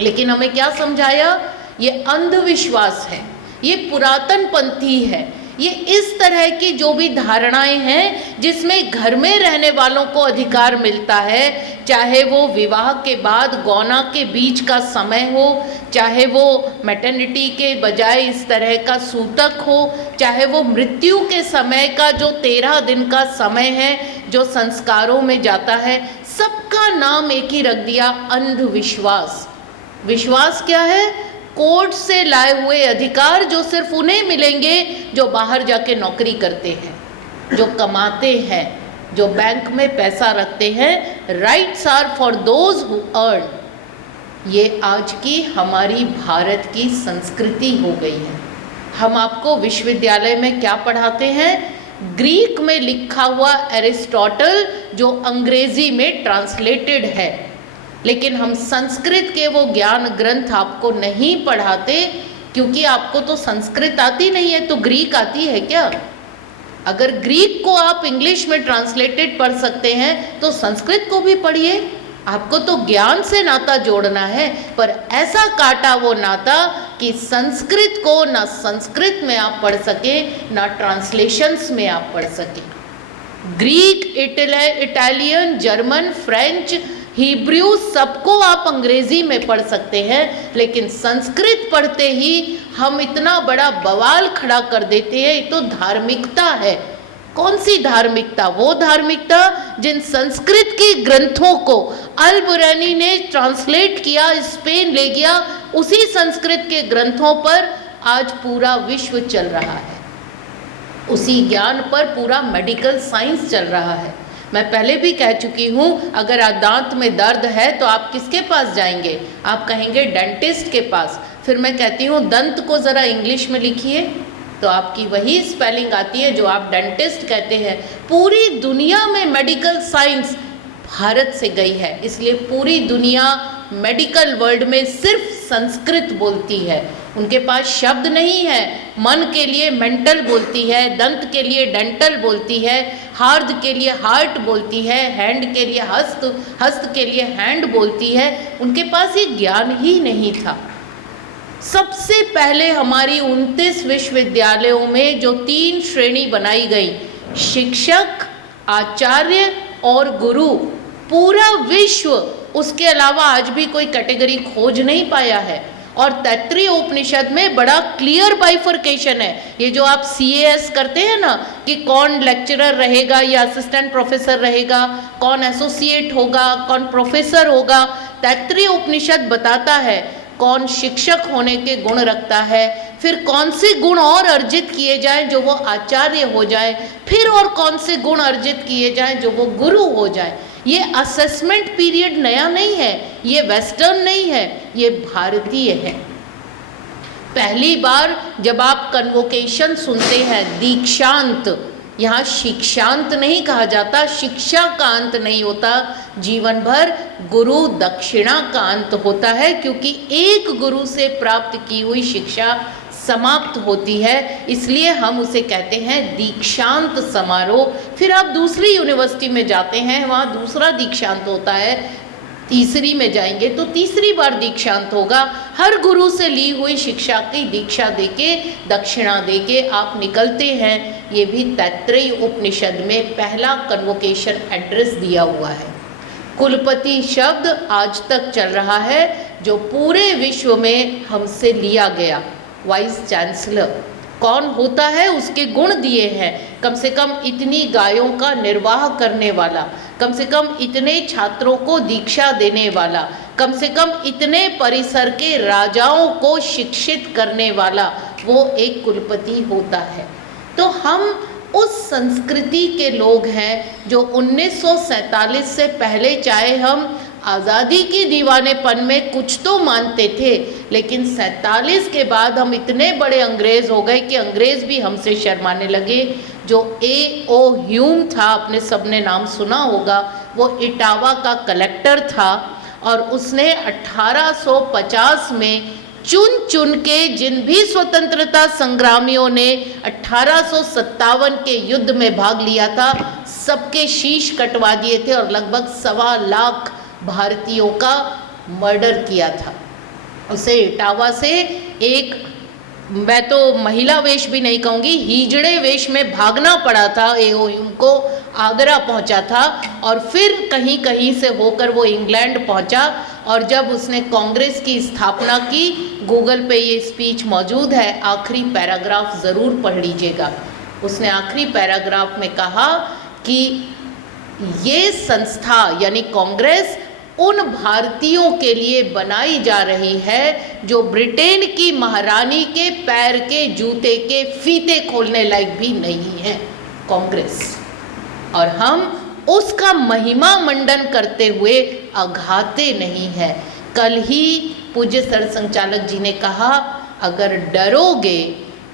लेकिन हमें क्या समझाया? ये अंधविश्वास है, ये पुरातनपंथी है, ये इस तरह की जो भी धारणाएं हैं जिसमें घर में रहने वालों को अधिकार मिलता है, चाहे वो विवाह के बाद गौना के बीच का समय हो, चाहे वो मैटरनिटी के बजाय इस तरह का सूतक हो, चाहे वो मृत्यु के समय का जो 13 दिन का समय है जो संस्कारों में जाता है, सबका नाम एक ही रख दिया, अंधविश्वास। विश्वास क्या है? कोर्ट से लाए हुए अधिकार जो सिर्फ उन्हें मिलेंगे जो बाहर जाके नौकरी करते हैं, जो कमाते हैं, जो बैंक में पैसा रखते हैं। Rights are for those who earn. ये आज की हमारी भारत की संस्कृति हो गई है। हम आपको विश्वविद्यालय में क्या पढ़ाते हैं? ग्रीक में लिखा हुआ एरिस्टोटल जो अंग्रेजी में ट्रांसलेटेड है, लेकिन हम संस्कृत के वो ज्ञान ग्रंथ आपको नहीं पढ़ाते क्योंकि आपको तो संस्कृत आती नहीं है, तो ग्रीक आती है क्या? अगर ग्रीक को आप इंग्लिश में ट्रांसलेटेड पढ़ सकते हैं तो संस्कृत को भी पढ़िए। आपको तो ज्ञान से नाता जोड़ना है, पर ऐसा काटा वो नाता कि संस्कृत को ना संस्कृत में आप पढ़ सके, ना ट्रांसलेशंस में आप पढ़ सके। Greek, Italian, German, French, Hebrew सबको आप अंग्रेजी में पढ़ सकते हैं, लेकिन संस्कृत पढ़ते ही हम इतना बड़ा बवाल खड़ा कर देते हैं। ये तो धार्मिकता है। कौन सी धार्मिकता? वो धार्मिकता जिन संस्कृत के ग्रंथों को अल-बुरैनी ने ट्रांसलेट किया, स्पेन ले गया, उसी संस्कृत के ग्रंथों पर आज पूरा विश्व चल रहा है। उसी ज्ञान पर पूरा मेडिकल साइंस चल रहा है। मैं पहले भी कह चुकी हूँ, अगर दांत में दर्द है तो आप किसके पास जाएंगे? आप कहेंगे डेंटिस्ट के पास। फिर मैं कहती हूँ दंत को ज़रा इंग्लिश में लिखिए, तो आपकी वही स्पेलिंग आती है जो आप डेंटिस्ट कहते हैं। पूरी दुनिया में मेडिकल साइंस भारत से गई है, इसलिए पूरी दुनिया मेडिकल वर्ल्ड में सिर्फ संस्कृत बोलती है। उनके पास शब्द नहीं है। मन के लिए मेंटल बोलती है, दंत के लिए डेंटल बोलती है, हार्द के लिए हार्ट बोलती है, हैंड के लिए हस्त, हस्त के लिए हैंड बोलती है। उनके पास ये ज्ञान ही नहीं था। सबसे पहले हमारी 29 विश्वविद्यालयों में जो 3 श्रेणी बनाई गई, शिक्षक, आचार्य और गुरु, पूरा विश्व उसके अलावा आज भी कोई कैटेगरी खोज नहीं पाया है। और तैत्तिरीय उपनिषद में बड़ा क्लियर बाइफर्केशन है। ये जो आप CAS करते हैं ना, कि कौन लेक्चरर रहेगा या असिस्टेंट प्रोफेसर रहेगा, कौन एसोसिएट होगा, कौन प्रोफेसर होगा, तैत्तिरीय उपनिषद बताता है कौन शिक्षक होने के गुण रखता है, फिर कौन से गुण और अर्जित किए जाएं जो वो आचार्य हो जाए, फिर और कौन से गुण अर्जित किए जाएं जो वो गुरु हो जाए। ये असेसमेंट पीरियड नया नहीं है, ये वेस्टर्न नहीं है, ये भारतीय है। पहली बार जब आप कन्वोकेशन सुनते हैं, दीक्षांत, यहाँ शिक्षांत नहीं कहा जाता, शिक्षा का अंत नहीं होता, जीवन भर गुरु दक्षिणा का अंत होता है, क्योंकि एक गुरु से प्राप्त की हुई शिक्षा समाप्त होती है, इसलिए हम उसे कहते हैं दीक्षांत समारोह। फिर आप दूसरी यूनिवर्सिटी में जाते हैं, वहाँ दूसरा दीक्षांत होता है, तीसरी में जाएंगे तो तीसरी बार दीक्षांत होगा। हर गुरु से ली हुई शिक्षा की दीक्षा देके, दक्षिणा देके आप निकलते हैं। ये भी तैत्तिरीय उपनिषद में पहला कन्वोकेशन एड्रेस दिया हुआ है। कुलपति शब्द आज तक चल रहा है, जो पूरे विश्व में हमसे लिया गया। वाइस चांसलर कौन होता है, उसके गुण दिए हैं। कम से कम इतनी गायों का निर्वाह करने वाला, कम से कम इतने छात्रों को दीक्षा देने वाला, कम से कम इतने परिसर के राजाओं को शिक्षित करने वाला, वो एक कुलपति होता है। तो हम उस संस्कृति के लोग हैं जो 1947 से पहले, चाहे हम आज़ादी के दीवानेपन में कुछ तो मानते थे, लेकिन 47 के बाद हम इतने बड़े अंग्रेज़ हो गए कि अंग्रेज़ भी हमसे शर्माने लगे। जो A.O. ह्यूम था, आपने सबने नाम सुना होगा, वो इटावा का कलेक्टर था और उसने 1850 में चुन चुन के जिन भी स्वतंत्रता संग्रामियों ने 1857 के युद्ध में भाग लिया था, सबके शीश कटवा दिए थे और लगभग 1.25 लाख भारतीयों का मर्डर किया था। उसे इटावा से एक, मैं तो महिला वेश भी नहीं कहूँगी, हिजड़े वेश में भागना पड़ा था। A.O. ह्यूम को आगरा पहुँचा था और फिर कहीं कहीं से होकर वो इंग्लैंड पहुँचा। और जब उसने कांग्रेस की स्थापना की, गूगल पे ये स्पीच मौजूद है, आखिरी पैराग्राफ ज़रूर पढ़ लीजिएगा। उसने आखिरी पैराग्राफ में कहा कि ये संस्था यानी कांग्रेस उन भारतीयों के लिए बनाई जा रही है जो ब्रिटेन की महारानी के पैर के जूते के फीते खोलने लायक भी नहीं है, कांग्रेस। और हम उसका महिमा मंडन करते हुए अघाते नहीं है। कल ही पूज्य सर संचालक जी ने कहा, अगर डरोगे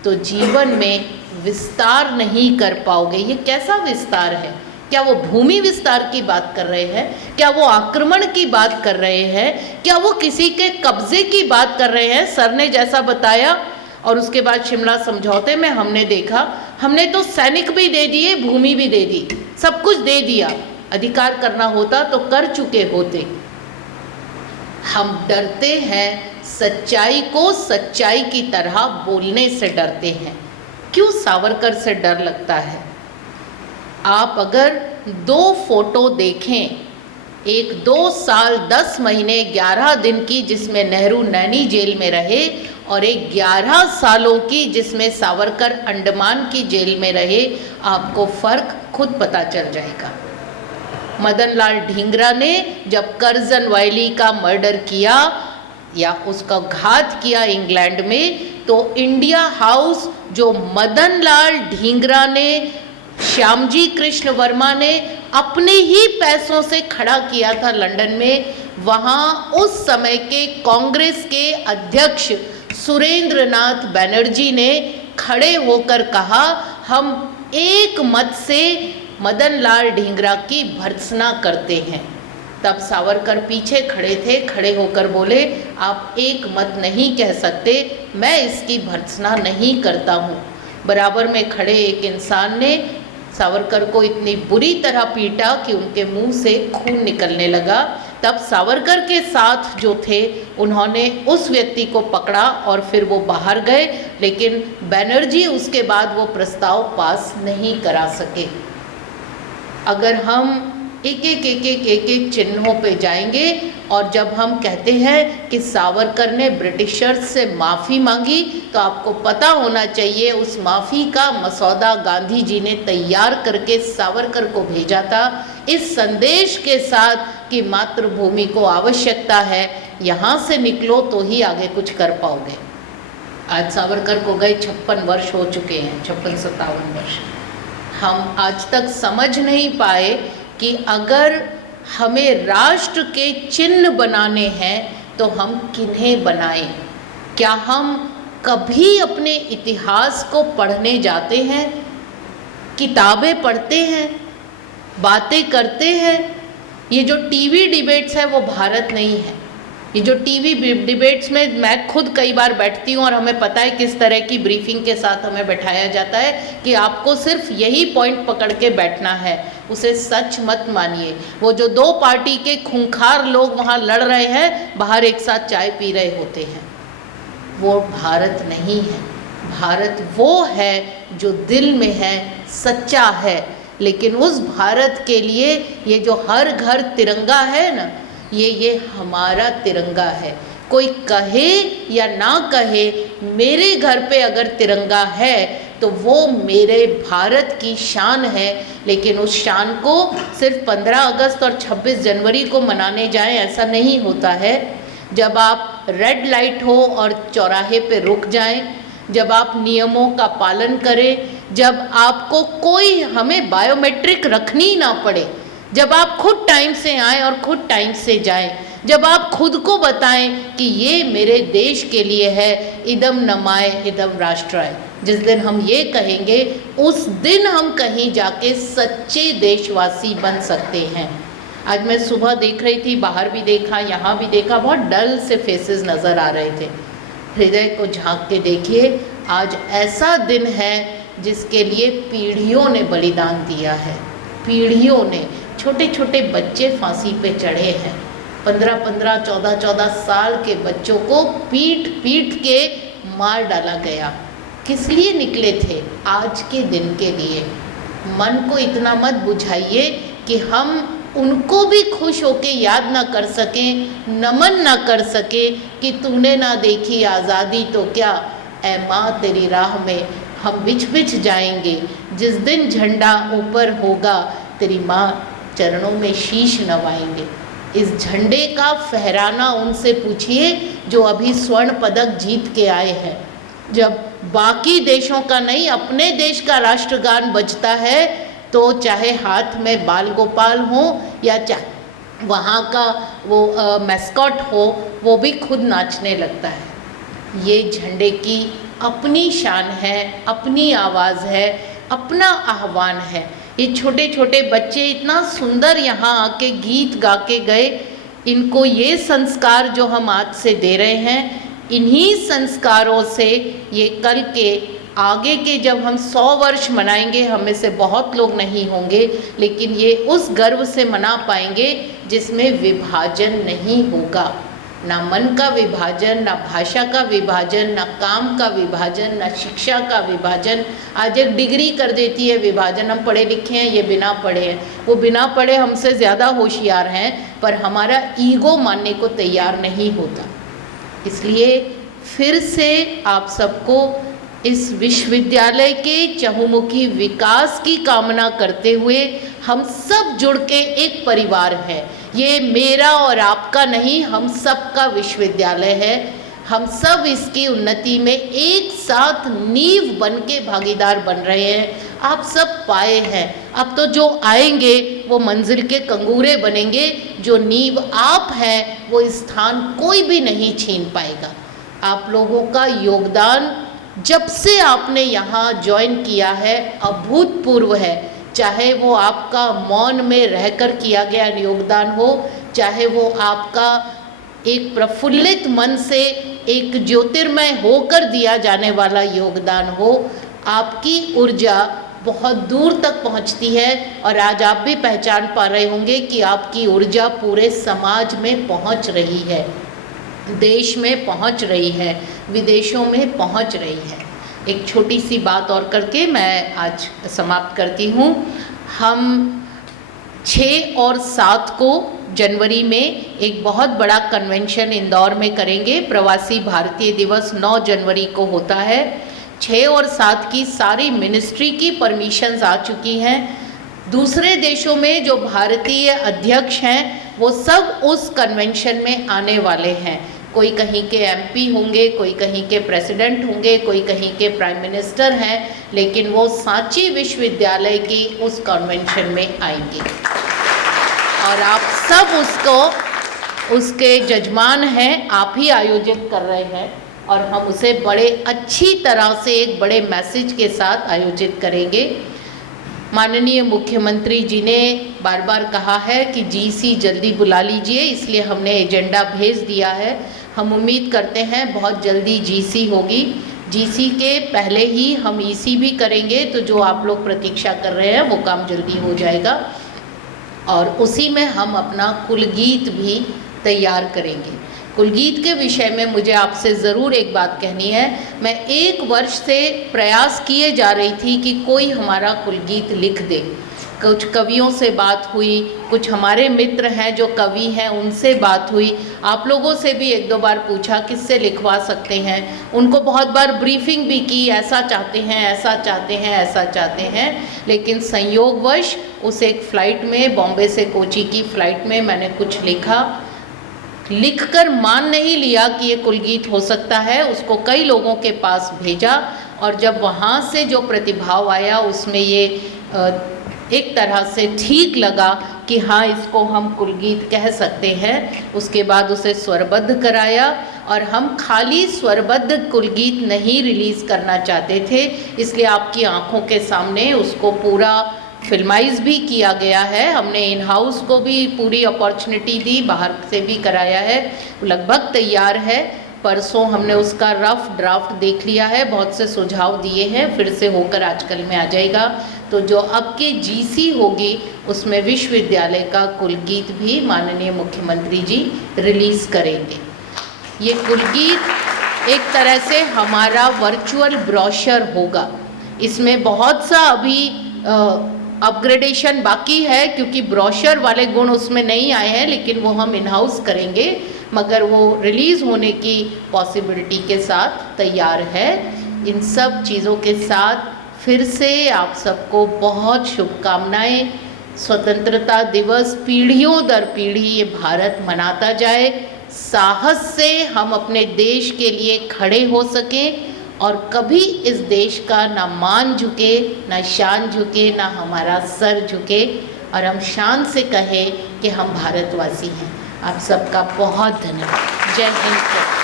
तो जीवन में विस्तार नहीं कर पाओगे। ये कैसा विस्तार है? क्या वो भूमि विस्तार की बात कर रहे हैं? क्या वो आक्रमण की बात कर रहे हैं? क्या वो किसी के कब्जे की बात कर रहे हैं? सर ने जैसा बताया, और उसके बाद शिमला समझौते में हमने देखा, हमने तो सैनिक भी दे दिए, भूमि भी दे दी, सब कुछ दे दिया। अधिकार करना होता तो कर चुके होते। हम डरते हैं, सच्चाई को सच्चाई की तरह बोलने से डरते हैं। क्यों सावरकर से डर लगता है? आप अगर 2 फोटो देखें, एक 2 साल 10 महीने 11 दिन की जिसमें नेहरू नैनी जेल में रहे, और एक 11 सालों की जिसमें सावरकर अंडमान की जेल में रहे, आपको फ़र्क खुद पता चल जाएगा। मदन लाल ढींगरा ने जब कर्जन वैली का मर्डर किया या उसका घात किया इंग्लैंड में, तो इंडिया हाउस जो मदन लाल ढींगरा ने, श्यामजी कृष्ण वर्मा ने अपने ही पैसों से खड़ा किया था लंदन में, वहाँ उस समय के कांग्रेस के अध्यक्ष सुरेंद्र नाथ बनर्जी ने खड़े होकर कहा, हम एक मत से मदन लाल ढींगरा की भर्त्सना करते हैं। तब सावरकर पीछे खड़े थे, खड़े होकर बोले, आप एक मत नहीं कह सकते, मैं इसकी भर्त्सना नहीं करता हूँ। बराबर में खड़े एक इंसान ने सावरकर को इतनी बुरी तरह पीटा कि उनके मुंह से खून निकलने लगा। तब सावरकर के साथ जो थे उन्होंने उस व्यक्ति को पकड़ा और फिर वो बाहर गए, लेकिन बनर्जी उसके बाद वो प्रस्ताव पास नहीं करा सके। अगर हम एक एक चिन्हों पे जाएंगे, और जब हम कहते हैं कि सावरकर ने ब्रिटिशर्स से माफ़ी मांगी, तो आपको पता होना चाहिए उस माफ़ी का मसौदा गांधी जी ने तैयार करके सावरकर को भेजा था, इस संदेश के साथ कि मातृभूमि को आवश्यकता है, यहाँ से निकलो तो ही आगे कुछ कर पाओगे। आज सावरकर को गए 56 वर्ष हो चुके हैं, 56-57 वर्ष। हम आज तक समझ नहीं पाए कि अगर हमें राष्ट्र के चिन्ह बनाने हैं तो हम किन्हें बनाएं। क्या हम कभी अपने इतिहास को पढ़ने जाते हैं, किताबें पढ़ते हैं, बातें करते हैं? ये जो टीवी डिबेट्स है वो भारत नहीं है। ये जो टीवी डिबेट्स में मैं खुद कई बार बैठती हूँ और हमें पता है किस तरह की ब्रीफिंग के साथ हमें बैठाया जाता है कि आपको सिर्फ यही पॉइंट पकड़ के बैठना है, उसे सच मत मानिए। वो जो 2 पार्टी के खूंखार लोग वहाँ लड़ रहे हैं, बाहर एक साथ चाय पी रहे होते हैं, वो भारत नहीं है। भारत वो है जो दिल में है, सच्चा है। लेकिन उस भारत के लिए ये जो हर घर तिरंगा है ना, ये हमारा तिरंगा है। कोई कहे या ना कहे, मेरे घर पे अगर तिरंगा है तो वो मेरे भारत की शान है। लेकिन उस शान को सिर्फ 15 अगस्त और 26 जनवरी को मनाने जाएं, ऐसा नहीं होता है। जब आप रेड लाइट हो और चौराहे पे रुक जाएं, जब आप नियमों का पालन करें, जब आपको कोई हमें बायोमेट्रिक रखनी ना पड़े, जब आप खुद टाइम से आएँ और खुद टाइम से जाएं, जब आप खुद को बताएं कि ये मेरे देश के लिए है, इदम नमाय इदम राष्ट्राय, जिस दिन हम ये कहेंगे उस दिन हम कहीं जाके सच्चे देशवासी बन सकते हैं। आज मैं सुबह देख रही थी, बाहर भी देखा, यहाँ भी देखा, बहुत डल से फेसेस नज़र आ रहे थे। हृदय को झांक के देखिए, आज ऐसा दिन है जिसके लिए पीढ़ियों ने बलिदान दिया है। पीढ़ियों ने, छोटे छोटे बच्चे फांसी पे चढ़े हैं। 15-15, 14-14 साल के बच्चों को पीट पीट के मार डाला गया। किस लिए निकले थे? आज के दिन के लिए। मन को इतना मत बुझाइए कि हम उनको भी खुश होके याद ना कर सकें, नमन ना कर सकें कि तूने ना देखी आज़ादी तो क्या, ऐ माँ तेरी राह में हम बिछ बिछ जाएंगे। जिस दिन झंडा ऊपर होगा तेरी माँ चरणों में शीश नवाएंगे। इस झंडे का फहराना उनसे पूछिए जो अभी स्वर्ण पदक जीत के आए हैं। जब बाकी देशों का नहीं, अपने देश का राष्ट्रगान बजता है तो चाहे हाथ में बाल गोपाल हो या चाहे वहाँ का वो मैस्कॉट हो, वो भी खुद नाचने लगता है। ये झंडे की अपनी शान है, अपनी आवाज़ है, अपना आह्वान है। ये छोटे छोटे बच्चे इतना सुंदर यहाँ आके गीत गा के गए। इनको ये संस्कार जो हम आज से दे रहे हैं, इन्हीं संस्कारों से ये कल के आगे के जब हम 100 वर्ष मनाएंगे, हमें से बहुत लोग नहीं होंगे, लेकिन ये उस गर्व से मना पाएंगे जिसमें विभाजन नहीं होगा, ना मन का विभाजन, ना भाषा का विभाजन, ना काम का विभाजन, ना शिक्षा का विभाजन। आज एक डिग्री कर देती है विभाजन, हम पढ़े लिखे हैं, ये बिना पढ़े हैं, वो बिना पढ़े हमसे ज़्यादा होशियार हैं, पर हमारा ईगो मानने को तैयार नहीं होता। इसलिए फिर से आप सबको इस विश्वविद्यालय के चहुमुखी विकास की कामना करते हुए, हम सब जुड़ के एक परिवार है, ये मेरा और आपका नहीं, हम सब का विश्वविद्यालय है। हम सब इसकी उन्नति में एक साथ नींव बन के भागीदार बन रहे हैं। आप सब पाए हैं, अब तो जो आएंगे वो मंजिल के कंगूरे बनेंगे। जो नींव आप हैं वो स्थान कोई भी नहीं छीन पाएगा। आप लोगों का योगदान जब से आपने यहाँ ज्वाइन किया है अभूतपूर्व है, चाहे वो आपका मौन में रहकर किया गया योगदान हो, चाहे वो आपका एक प्रफुल्लित मन से एक ज्योतिर्मय होकर दिया जाने वाला योगदान हो। आपकी ऊर्जा बहुत दूर तक पहुंचती है और आज आप भी पहचान पा रहे होंगे कि आपकी ऊर्जा पूरे समाज में पहुंच रही है, देश में पहुंच रही है, विदेशों में पहुंच रही है। एक छोटी सी बात और करके मैं आज समाप्त करती हूँ। हम 6 और 7 को जनवरी में एक बहुत बड़ा कन्वेंशन इंदौर में करेंगे। प्रवासी भारतीय दिवस 9 जनवरी को होता है। 6 और 7 की सारी मिनिस्ट्री की परमिशंस आ चुकी हैं। दूसरे देशों में जो भारतीय अध्यक्ष हैं वो सब उस कन्वेंशन में आने वाले हैं। कोई कहीं के एमपी होंगे, कोई कहीं के प्रेसिडेंट होंगे, कोई कहीं के प्राइम मिनिस्टर हैं, लेकिन वो सांची विश्वविद्यालय की उस कन्वेंशन में आएंगे और आप सब उसके जजमान हैं, आप ही आयोजित कर रहे हैं और हम उसे बड़े अच्छी तरह से एक बड़े मैसेज के साथ आयोजित करेंगे। माननीय मुख्यमंत्री जी ने बार बार कहा है कि जीसी जल्दी बुला लीजिए, इसलिए हमने एजेंडा भेज दिया है। हम उम्मीद करते हैं बहुत जल्दी जीसी होगी। जीसी के पहले ही हम ईसी भी करेंगे, तो जो आप लोग प्रतीक्षा कर रहे हैं वो काम जल्दी हो जाएगा और उसी में हम अपना कुलगीत भी तैयार करेंगे। कुलगीत के विषय में मुझे आपसे ज़रूर एक बात कहनी है। मैं 1 वर्ष से प्रयास किए जा रही थी कि कोई हमारा कुलगीत लिख दे। कुछ कवियों से बात हुई, कुछ हमारे मित्र हैं जो कवि हैं उनसे बात हुई, आप लोगों से भी 1-2 बार पूछा किससे लिखवा सकते हैं। उनको बहुत बार ब्रीफिंग भी की, ऐसा चाहते हैं, ऐसा चाहते हैं, ऐसा चाहते हैं, लेकिन संयोगवश उस एक फ़्लाइट में, बॉम्बे से कोची की फ़्लाइट में मैंने कुछ लिखा, लिखकर मान नहीं लिया कि ये कुलगीत हो सकता है। उसको कई लोगों के पास भेजा और जब वहाँ से जो प्रतिभाव आया उसमें ये एक तरह से ठीक लगा कि हाँ, इसको हम कुलगीत कह सकते हैं। उसके बाद उसे स्वरबद्ध कराया और हम खाली स्वरबद्ध कुलगीत नहीं रिलीज़ करना चाहते थे, इसलिए आपकी आंखों के सामने उसको पूरा फिल्माइज भी किया गया है। हमने इन हाउस को भी पूरी अपॉर्चुनिटी दी, बाहर से भी कराया है, लगभग तैयार है। परसों हमने उसका रफ ड्राफ्ट देख लिया है, बहुत से सुझाव दिए हैं, फिर से होकर आजकल में आ जाएगा। तो जो अब के जीसी होगी उसमें विश्वविद्यालय का कुलगीत भी माननीय मुख्यमंत्री जी रिलीज़ करेंगे। ये कुलगीत एक तरह से हमारा वर्चुअल ब्रोशर होगा। इसमें बहुत सा अभी अपग्रेडेशन बाकी है क्योंकि ब्रोशर वाले गुण उसमें नहीं आए हैं, लेकिन वो हम इन हाउस करेंगे, मगर वो रिलीज़ होने की पॉसिबिलिटी के साथ तैयार है। इन सब चीज़ों के साथ फिर से आप सबको बहुत शुभकामनाएं। स्वतंत्रता दिवस पीढ़ियों दर पीढ़ी ये भारत मनाता जाए, साहस से हम अपने देश के लिए खड़े हो सकें और कभी इस देश का ना मान झुके, ना शान झुके, ना हमारा सर झुके और हम शान से कहें कि हम भारतवासी हैं। आप सबका बहुत धन्यवाद। जय हिंद।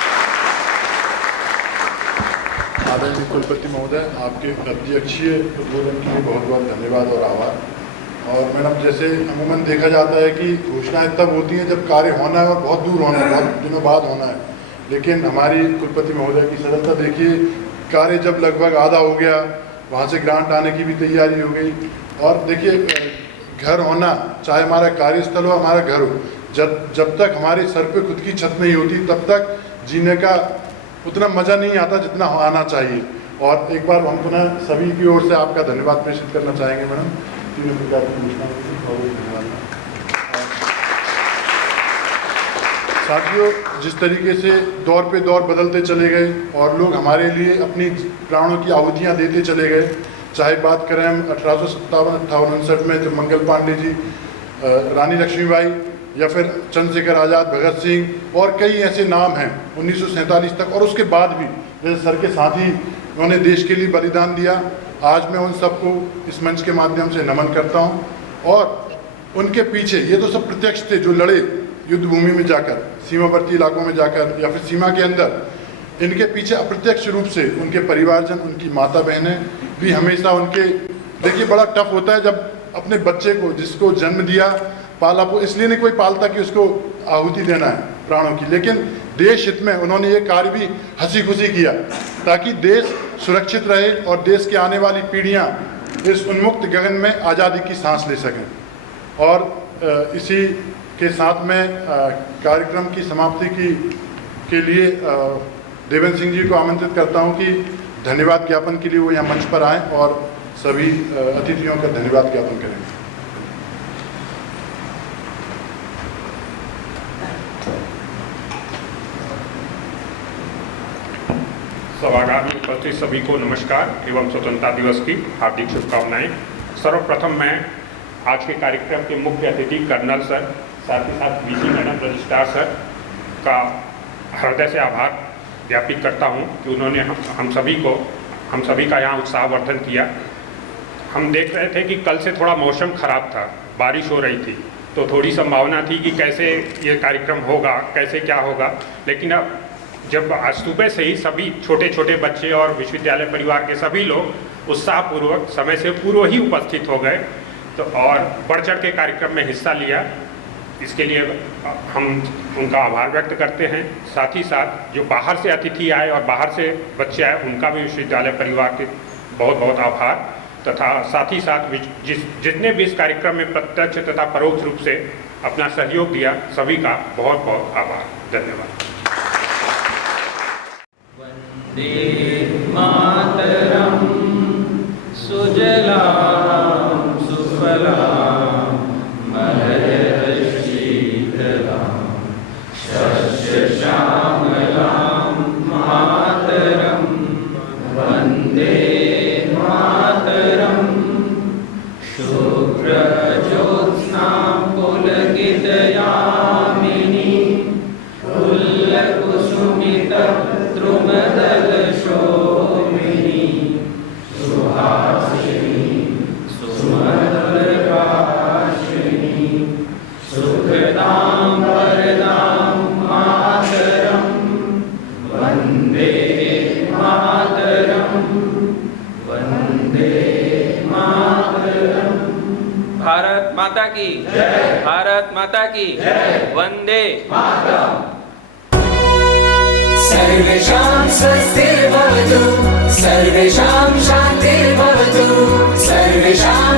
आदरणीय कुलपति महोदय, आपके अध्यक्षीय उद्बोधन के लिए बहुत बहुत धन्यवाद और आभार। और मैडम, जैसे अमूमन देखा जाता है कि घोषणाएं तब होती हैं जब कार्य होना है और बहुत दूर होना है, बहुत दिनों बाद होना है, लेकिन हमारी कुलपति महोदय की सरलता देखिए, कार्य जब लगभग आधा हो गया, वहाँ से ग्रांट आने की भी तैयारी हो गई और देखिए घर होना, चाहे हमारा कार्यस्थल हो, हमारा घर हो, जब तक हमारे सर पे खुद की छत नहीं होती तब तक जीने का उतना मज़ा नहीं आता जितना आना चाहिए। और एक बार हम पुनः सभी की ओर से आपका धन्यवाद प्रेषित करना चाहेंगे मैडम। तीनों प्रकार की घोषणा और धन्यवाद। साथियों, जिस तरीके से दौर पे दौर बदलते चले गए और लोग हमारे लिए अपनी प्राणों की आहुतियाँ देते चले गए, चाहे बात करें हम 1857-58 में जब मंगल पांडे जी, रानी लक्ष्मीबाई या फिर चंद्रशेखर आज़ाद, भगत सिंह और कई ऐसे नाम हैं 1947 तक, और उसके बाद भी जैसे सर के साथ ही उन्होंने देश के लिए बलिदान दिया। आज मैं उन सबको इस मंच के माध्यम से नमन करता हूं। और उनके पीछे ये तो सब प्रत्यक्ष थे जो लड़े युद्ध भूमि में जाकर, सीमावर्ती इलाकों में जाकर या फिर सीमा के अंदर। इनके पीछे अप्रत्यक्ष रूप से उनके परिवारजन, उनकी माता बहनें भी हमेशा उनके, देखिए बड़ा टफ होता है जब अपने बच्चे को, जिसको जन्म दिया, पाला, इसलिए नहीं कोई पालता कि उसको आहुति देना है प्राणों की, लेकिन देश हित में उन्होंने ये कार्य भी हंसी खुशी किया ताकि देश सुरक्षित रहे और देश की आने वाली पीढ़ियां इस उन्मुक्त गगन में आज़ादी की सांस ले सकें। और इसी के साथ में कार्यक्रम की समाप्ति के लिए देवेंद्र सिंह जी को आमंत्रित करता हूं कि धन्यवाद ज्ञापन के लिए वो यहाँ मंच पर आएँ और सभी अतिथियों का धन्यवाद ज्ञापन करेंगे। सभागार में उपस्थित सभी को नमस्कार एवं स्वतंत्रता दिवस की हार्दिक शुभकामनाएं। सर्वप्रथम मैं आज के कार्यक्रम के मुख्य अतिथि कर्नल सर, साथ ही साथ वीसी मैडम, रजिस्ट्रार सर का हृदय से आभार ज्ञापित करता हूं कि उन्होंने हम सभी का यहाँ उत्साहवर्धन किया। हम देख रहे थे कि कल से थोड़ा मौसम खराब था, बारिश हो रही थी, तो थोड़ी संभावना थी कि कैसे ये कार्यक्रम होगा, कैसे क्या होगा, लेकिन अब जब आज सुबह से ही सभी छोटे छोटे बच्चे और विश्वविद्यालय परिवार के सभी लोग उत्साहपूर्वक समय से पूर्व ही उपस्थित हो गए तो और बढ़ चढ़ के कार्यक्रम में हिस्सा लिया, इसके लिए हम उनका आभार व्यक्त करते हैं। साथ ही साथ जो बाहर से अतिथि आए और बाहर से बच्चे आए, उनका भी विश्वविद्यालय परिवार के बहुत बहुत आभार, तथा साथ ही साथ जितने भी इस कार्यक्रम में प्रत्यक्ष तथा परोक्ष रूप से अपना सहयोग दिया, सभी का बहुत बहुत आभार। धन्यवाद। वंदे मातरम सुजलाम सुफलाम मलयज शीतलाम शस्य श्यामलाम मातरम वंदे मातरम शुभ्र ज्योत्स्ना पुलकितयामिनी फुल्लकुसुमित द्रुमदल शोभिनी सुहासिनी सुमधुर भाषिणी सुखदां वरदां मातरं वन्दे मातरं वन्दे मातरं। भारत माता की जय, भारत माता की जय, वंदे मातरम। सर्वेषां स्वस्तिर्भवतु, सर्वेषां शान्तिर्भवतु, सर्वेषां